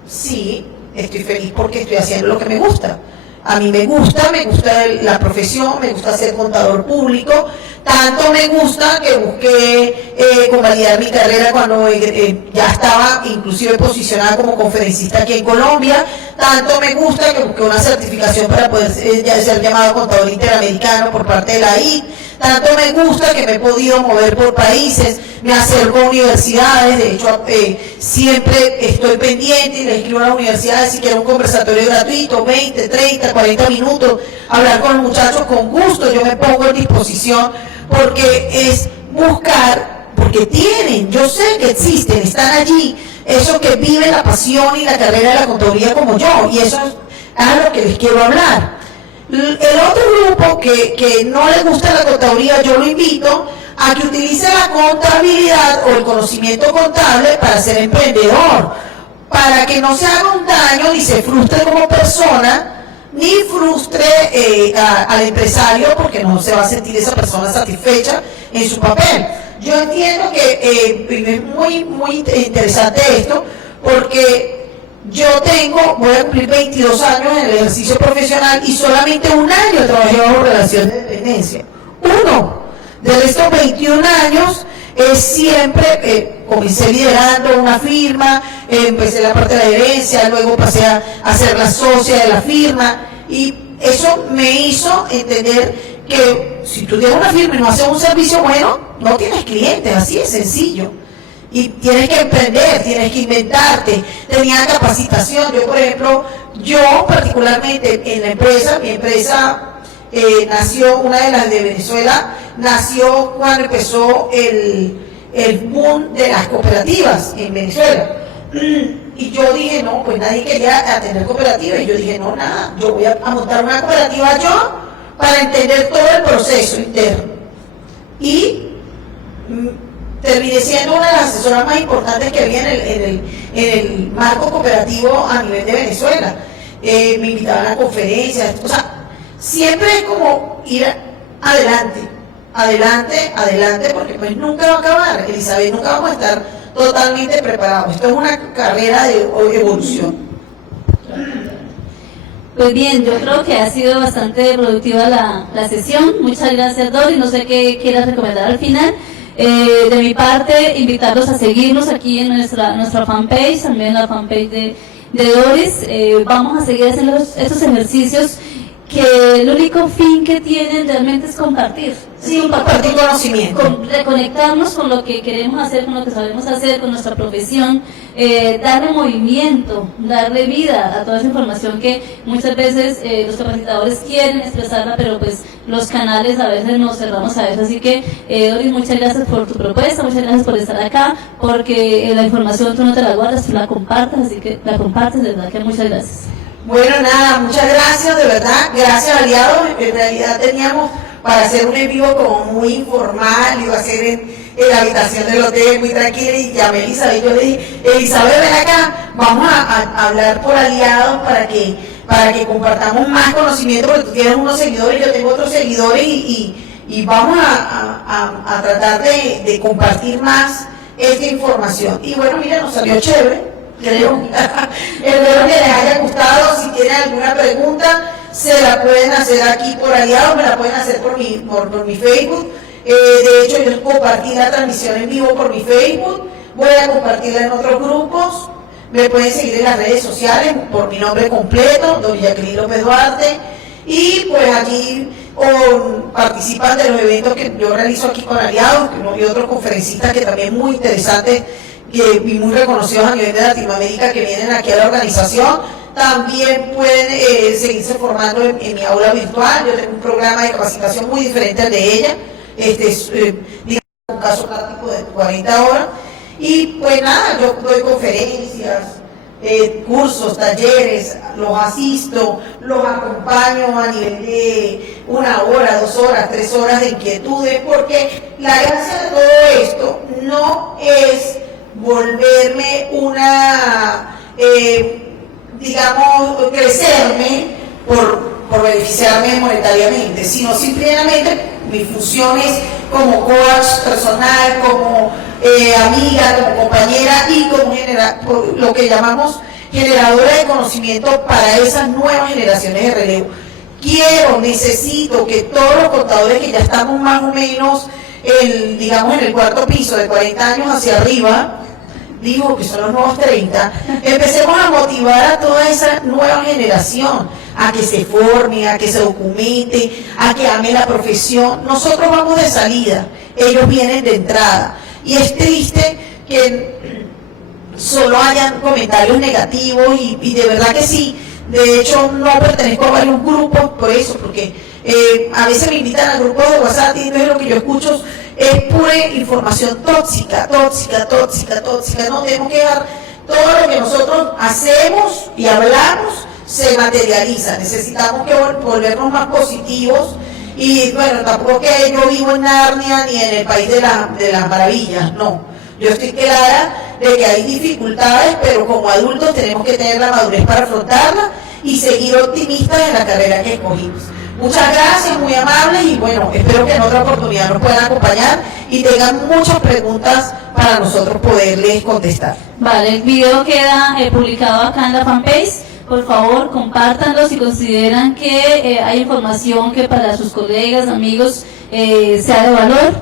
Sí, estoy feliz porque estoy haciendo lo que me gusta. A mí me gusta la profesión, me gusta ser contador público, tanto me gusta que busqué convalidar mi carrera cuando ya estaba inclusive posicionada como conferencista aquí en Colombia, tanto me gusta que busqué una certificación para poder ser llamado contador interamericano por parte de la I, tanto me gusta que me he podido mover por países, me acerco a universidades, de hecho siempre estoy pendiente y le escribo a las universidades si quiero un conversatorio gratuito, 20, 30, 40 minutos, hablar con los muchachos con gusto, yo me pongo en disposición, porque es buscar, porque tienen, yo sé que existen, están allí, esos que viven la pasión y la carrera de la contaduría como yo, y eso es a lo que les quiero hablar. El otro grupo que no le gusta la contaduría, yo lo invito a que utilice la contabilidad o el conocimiento contable para ser emprendedor, para que no se haga un daño ni se frustre como persona, ni frustre al empresario, porque no se va a sentir esa persona satisfecha en su papel. Yo entiendo que es muy interesante esto, porque yo voy a cumplir 22 años en el ejercicio profesional y solamente un año trabajé bajo relación de dependencia. Uno. De estos 21 años, siempre comencé liderando una firma, empecé la parte de la gerencia, luego pasé a ser la socia de la firma, y eso me hizo entender que si tú tienes una firma y no haces un servicio bueno, no tienes clientes, así es sencillo. Y tienes que emprender, tienes que inventarte. Tenía capacitación. Yo, por ejemplo, particularmente en la empresa, mi empresa nació, una de las de Venezuela, nació cuando empezó el boom de las cooperativas en Venezuela. Y yo dije, no, pues nadie quería tener cooperativas. Y yo dije, no, nada, yo voy a montar una cooperativa yo para entender todo el proceso interno. Y terminé siendo una de las asesoras más importantes que había en el marco cooperativo a nivel de Venezuela. Me invitaban a conferencias, o sea, siempre es como ir adelante, porque pues nunca va a acabar, Elizabeth, nunca vamos a estar totalmente preparados. Esto es una carrera de evolución. Pues bien, yo creo que ha sido bastante productiva la sesión. Muchas gracias, Doris. No sé qué quieras recomendar al final. De mi parte, invitarlos a seguirnos aquí en nuestra fanpage, también la fanpage de Doris. Vamos a seguir haciendo estos ejercicios que el único fin que tienen realmente es compartir. Sí, compartir conocimiento. Reconectarnos con lo que queremos hacer, con lo que sabemos hacer, con nuestra profesión, darle movimiento, darle vida a toda esa información que muchas veces los capacitadores quieren expresarla, pero pues los canales a veces nos cerramos a eso. Así que, Doris, muchas gracias por tu propuesta, muchas gracias por estar acá, porque la información tú no te la guardas, tú la compartes, así que la compartes, de verdad que muchas gracias. Bueno, nada, muchas gracias, de verdad, gracias, aliados. En realidad teníamos para hacer un en vivo como muy informal, iba a ser en la habitación del hotel, muy tranquila, y llamé a Elizabeth, yo le dije, Elizabeth, ven acá, vamos a hablar por aliados para que compartamos más conocimiento, porque tú tienes unos seguidores, yo tengo otros seguidores, y vamos a tratar de compartir más esta información. Y bueno, mira, nos salió chévere. Creo que les haya gustado. Si tienen alguna pregunta, se la pueden hacer aquí por aliados, me la pueden hacer por mi Facebook. De hecho, yo compartí la transmisión en vivo por mi Facebook, voy a compartirla en otros grupos. Me pueden seguir en las redes sociales por mi nombre completo, Doris Jacqueline López Duarte, y pues aquí participan de los eventos que yo realizo aquí con aliados, y otros conferencistas que también muy interesantes y muy reconocidos a nivel de Latinoamérica que vienen aquí a la organización. También pueden seguirse formando en mi aula virtual. Yo tengo un programa de capacitación muy diferente al de ella, digamos un caso práctico de 40 horas, y pues nada, yo doy conferencias, cursos, talleres, los asisto, los acompaño a nivel de 1 hora, 2 horas, 3 horas de inquietudes, porque la gracia de todo esto no es volverme digamos, crecerme por beneficiarme monetariamente, sino simplemente mis funciones como coach personal, como amiga, como compañera y como lo que llamamos generadora de conocimiento para esas nuevas generaciones de relevo. Necesito que todos los contadores que ya estamos más o menos, digamos, en el 4.º piso, de 40 años hacia arriba, digo que son los nuevos 30, empecemos a motivar a toda esa nueva generación a que se forme, a que se documente, a que ame la profesión. Nosotros vamos de salida, ellos vienen de entrada, y es triste que solo hayan comentarios negativos, y de verdad que sí. De hecho, no pertenezco a varios grupos por eso, porque a veces me invitan a grupos de WhatsApp y entonces lo que yo escucho es pura información tóxica, tóxica, tóxica, tóxica. No tenemos que dejar todo lo que nosotros hacemos y hablamos se materializa. Necesitamos que volvernos más positivos. Y bueno, tampoco que yo vivo en Narnia ni en el país de las maravillas, no. Yo estoy clara de que hay dificultades, pero como adultos tenemos que tener la madurez para afrontarlas y seguir optimistas en la carrera que escogimos. Muchas gracias, muy amables, y bueno, espero que en otra oportunidad nos puedan acompañar y tengan muchas preguntas para nosotros poderles contestar. Vale, el video queda publicado acá en la fanpage. Por favor, compártanlo si consideran que hay información que para sus colegas, amigos, sea de valor.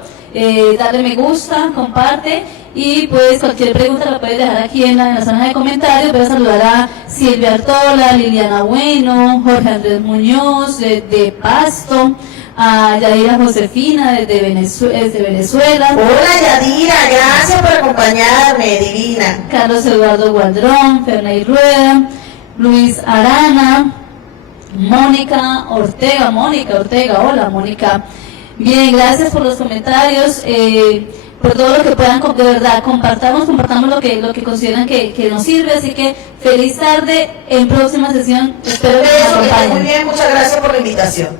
Darle me gusta, comparte, y pues cualquier pregunta la puedes dejar aquí en la zona de comentarios. Voy a saludar a Silvia Artola, Liliana Bueno, Jorge Andrés Muñoz de Pasto, a Yadira Josefina desde Venezuela. Hola Yadira, gracias por acompañarme, divina. Carlos Eduardo Gualdrón, Ferney Rueda, Luis Arana, Mónica Ortega, hola Mónica. Bien, gracias por los comentarios, por todo lo que puedan, de verdad, compartamos lo que consideran que nos sirve, así que feliz tarde, en próxima sesión, espero que nos Eso, que esté acompañen. muy bien, muchas gracias por la invitación.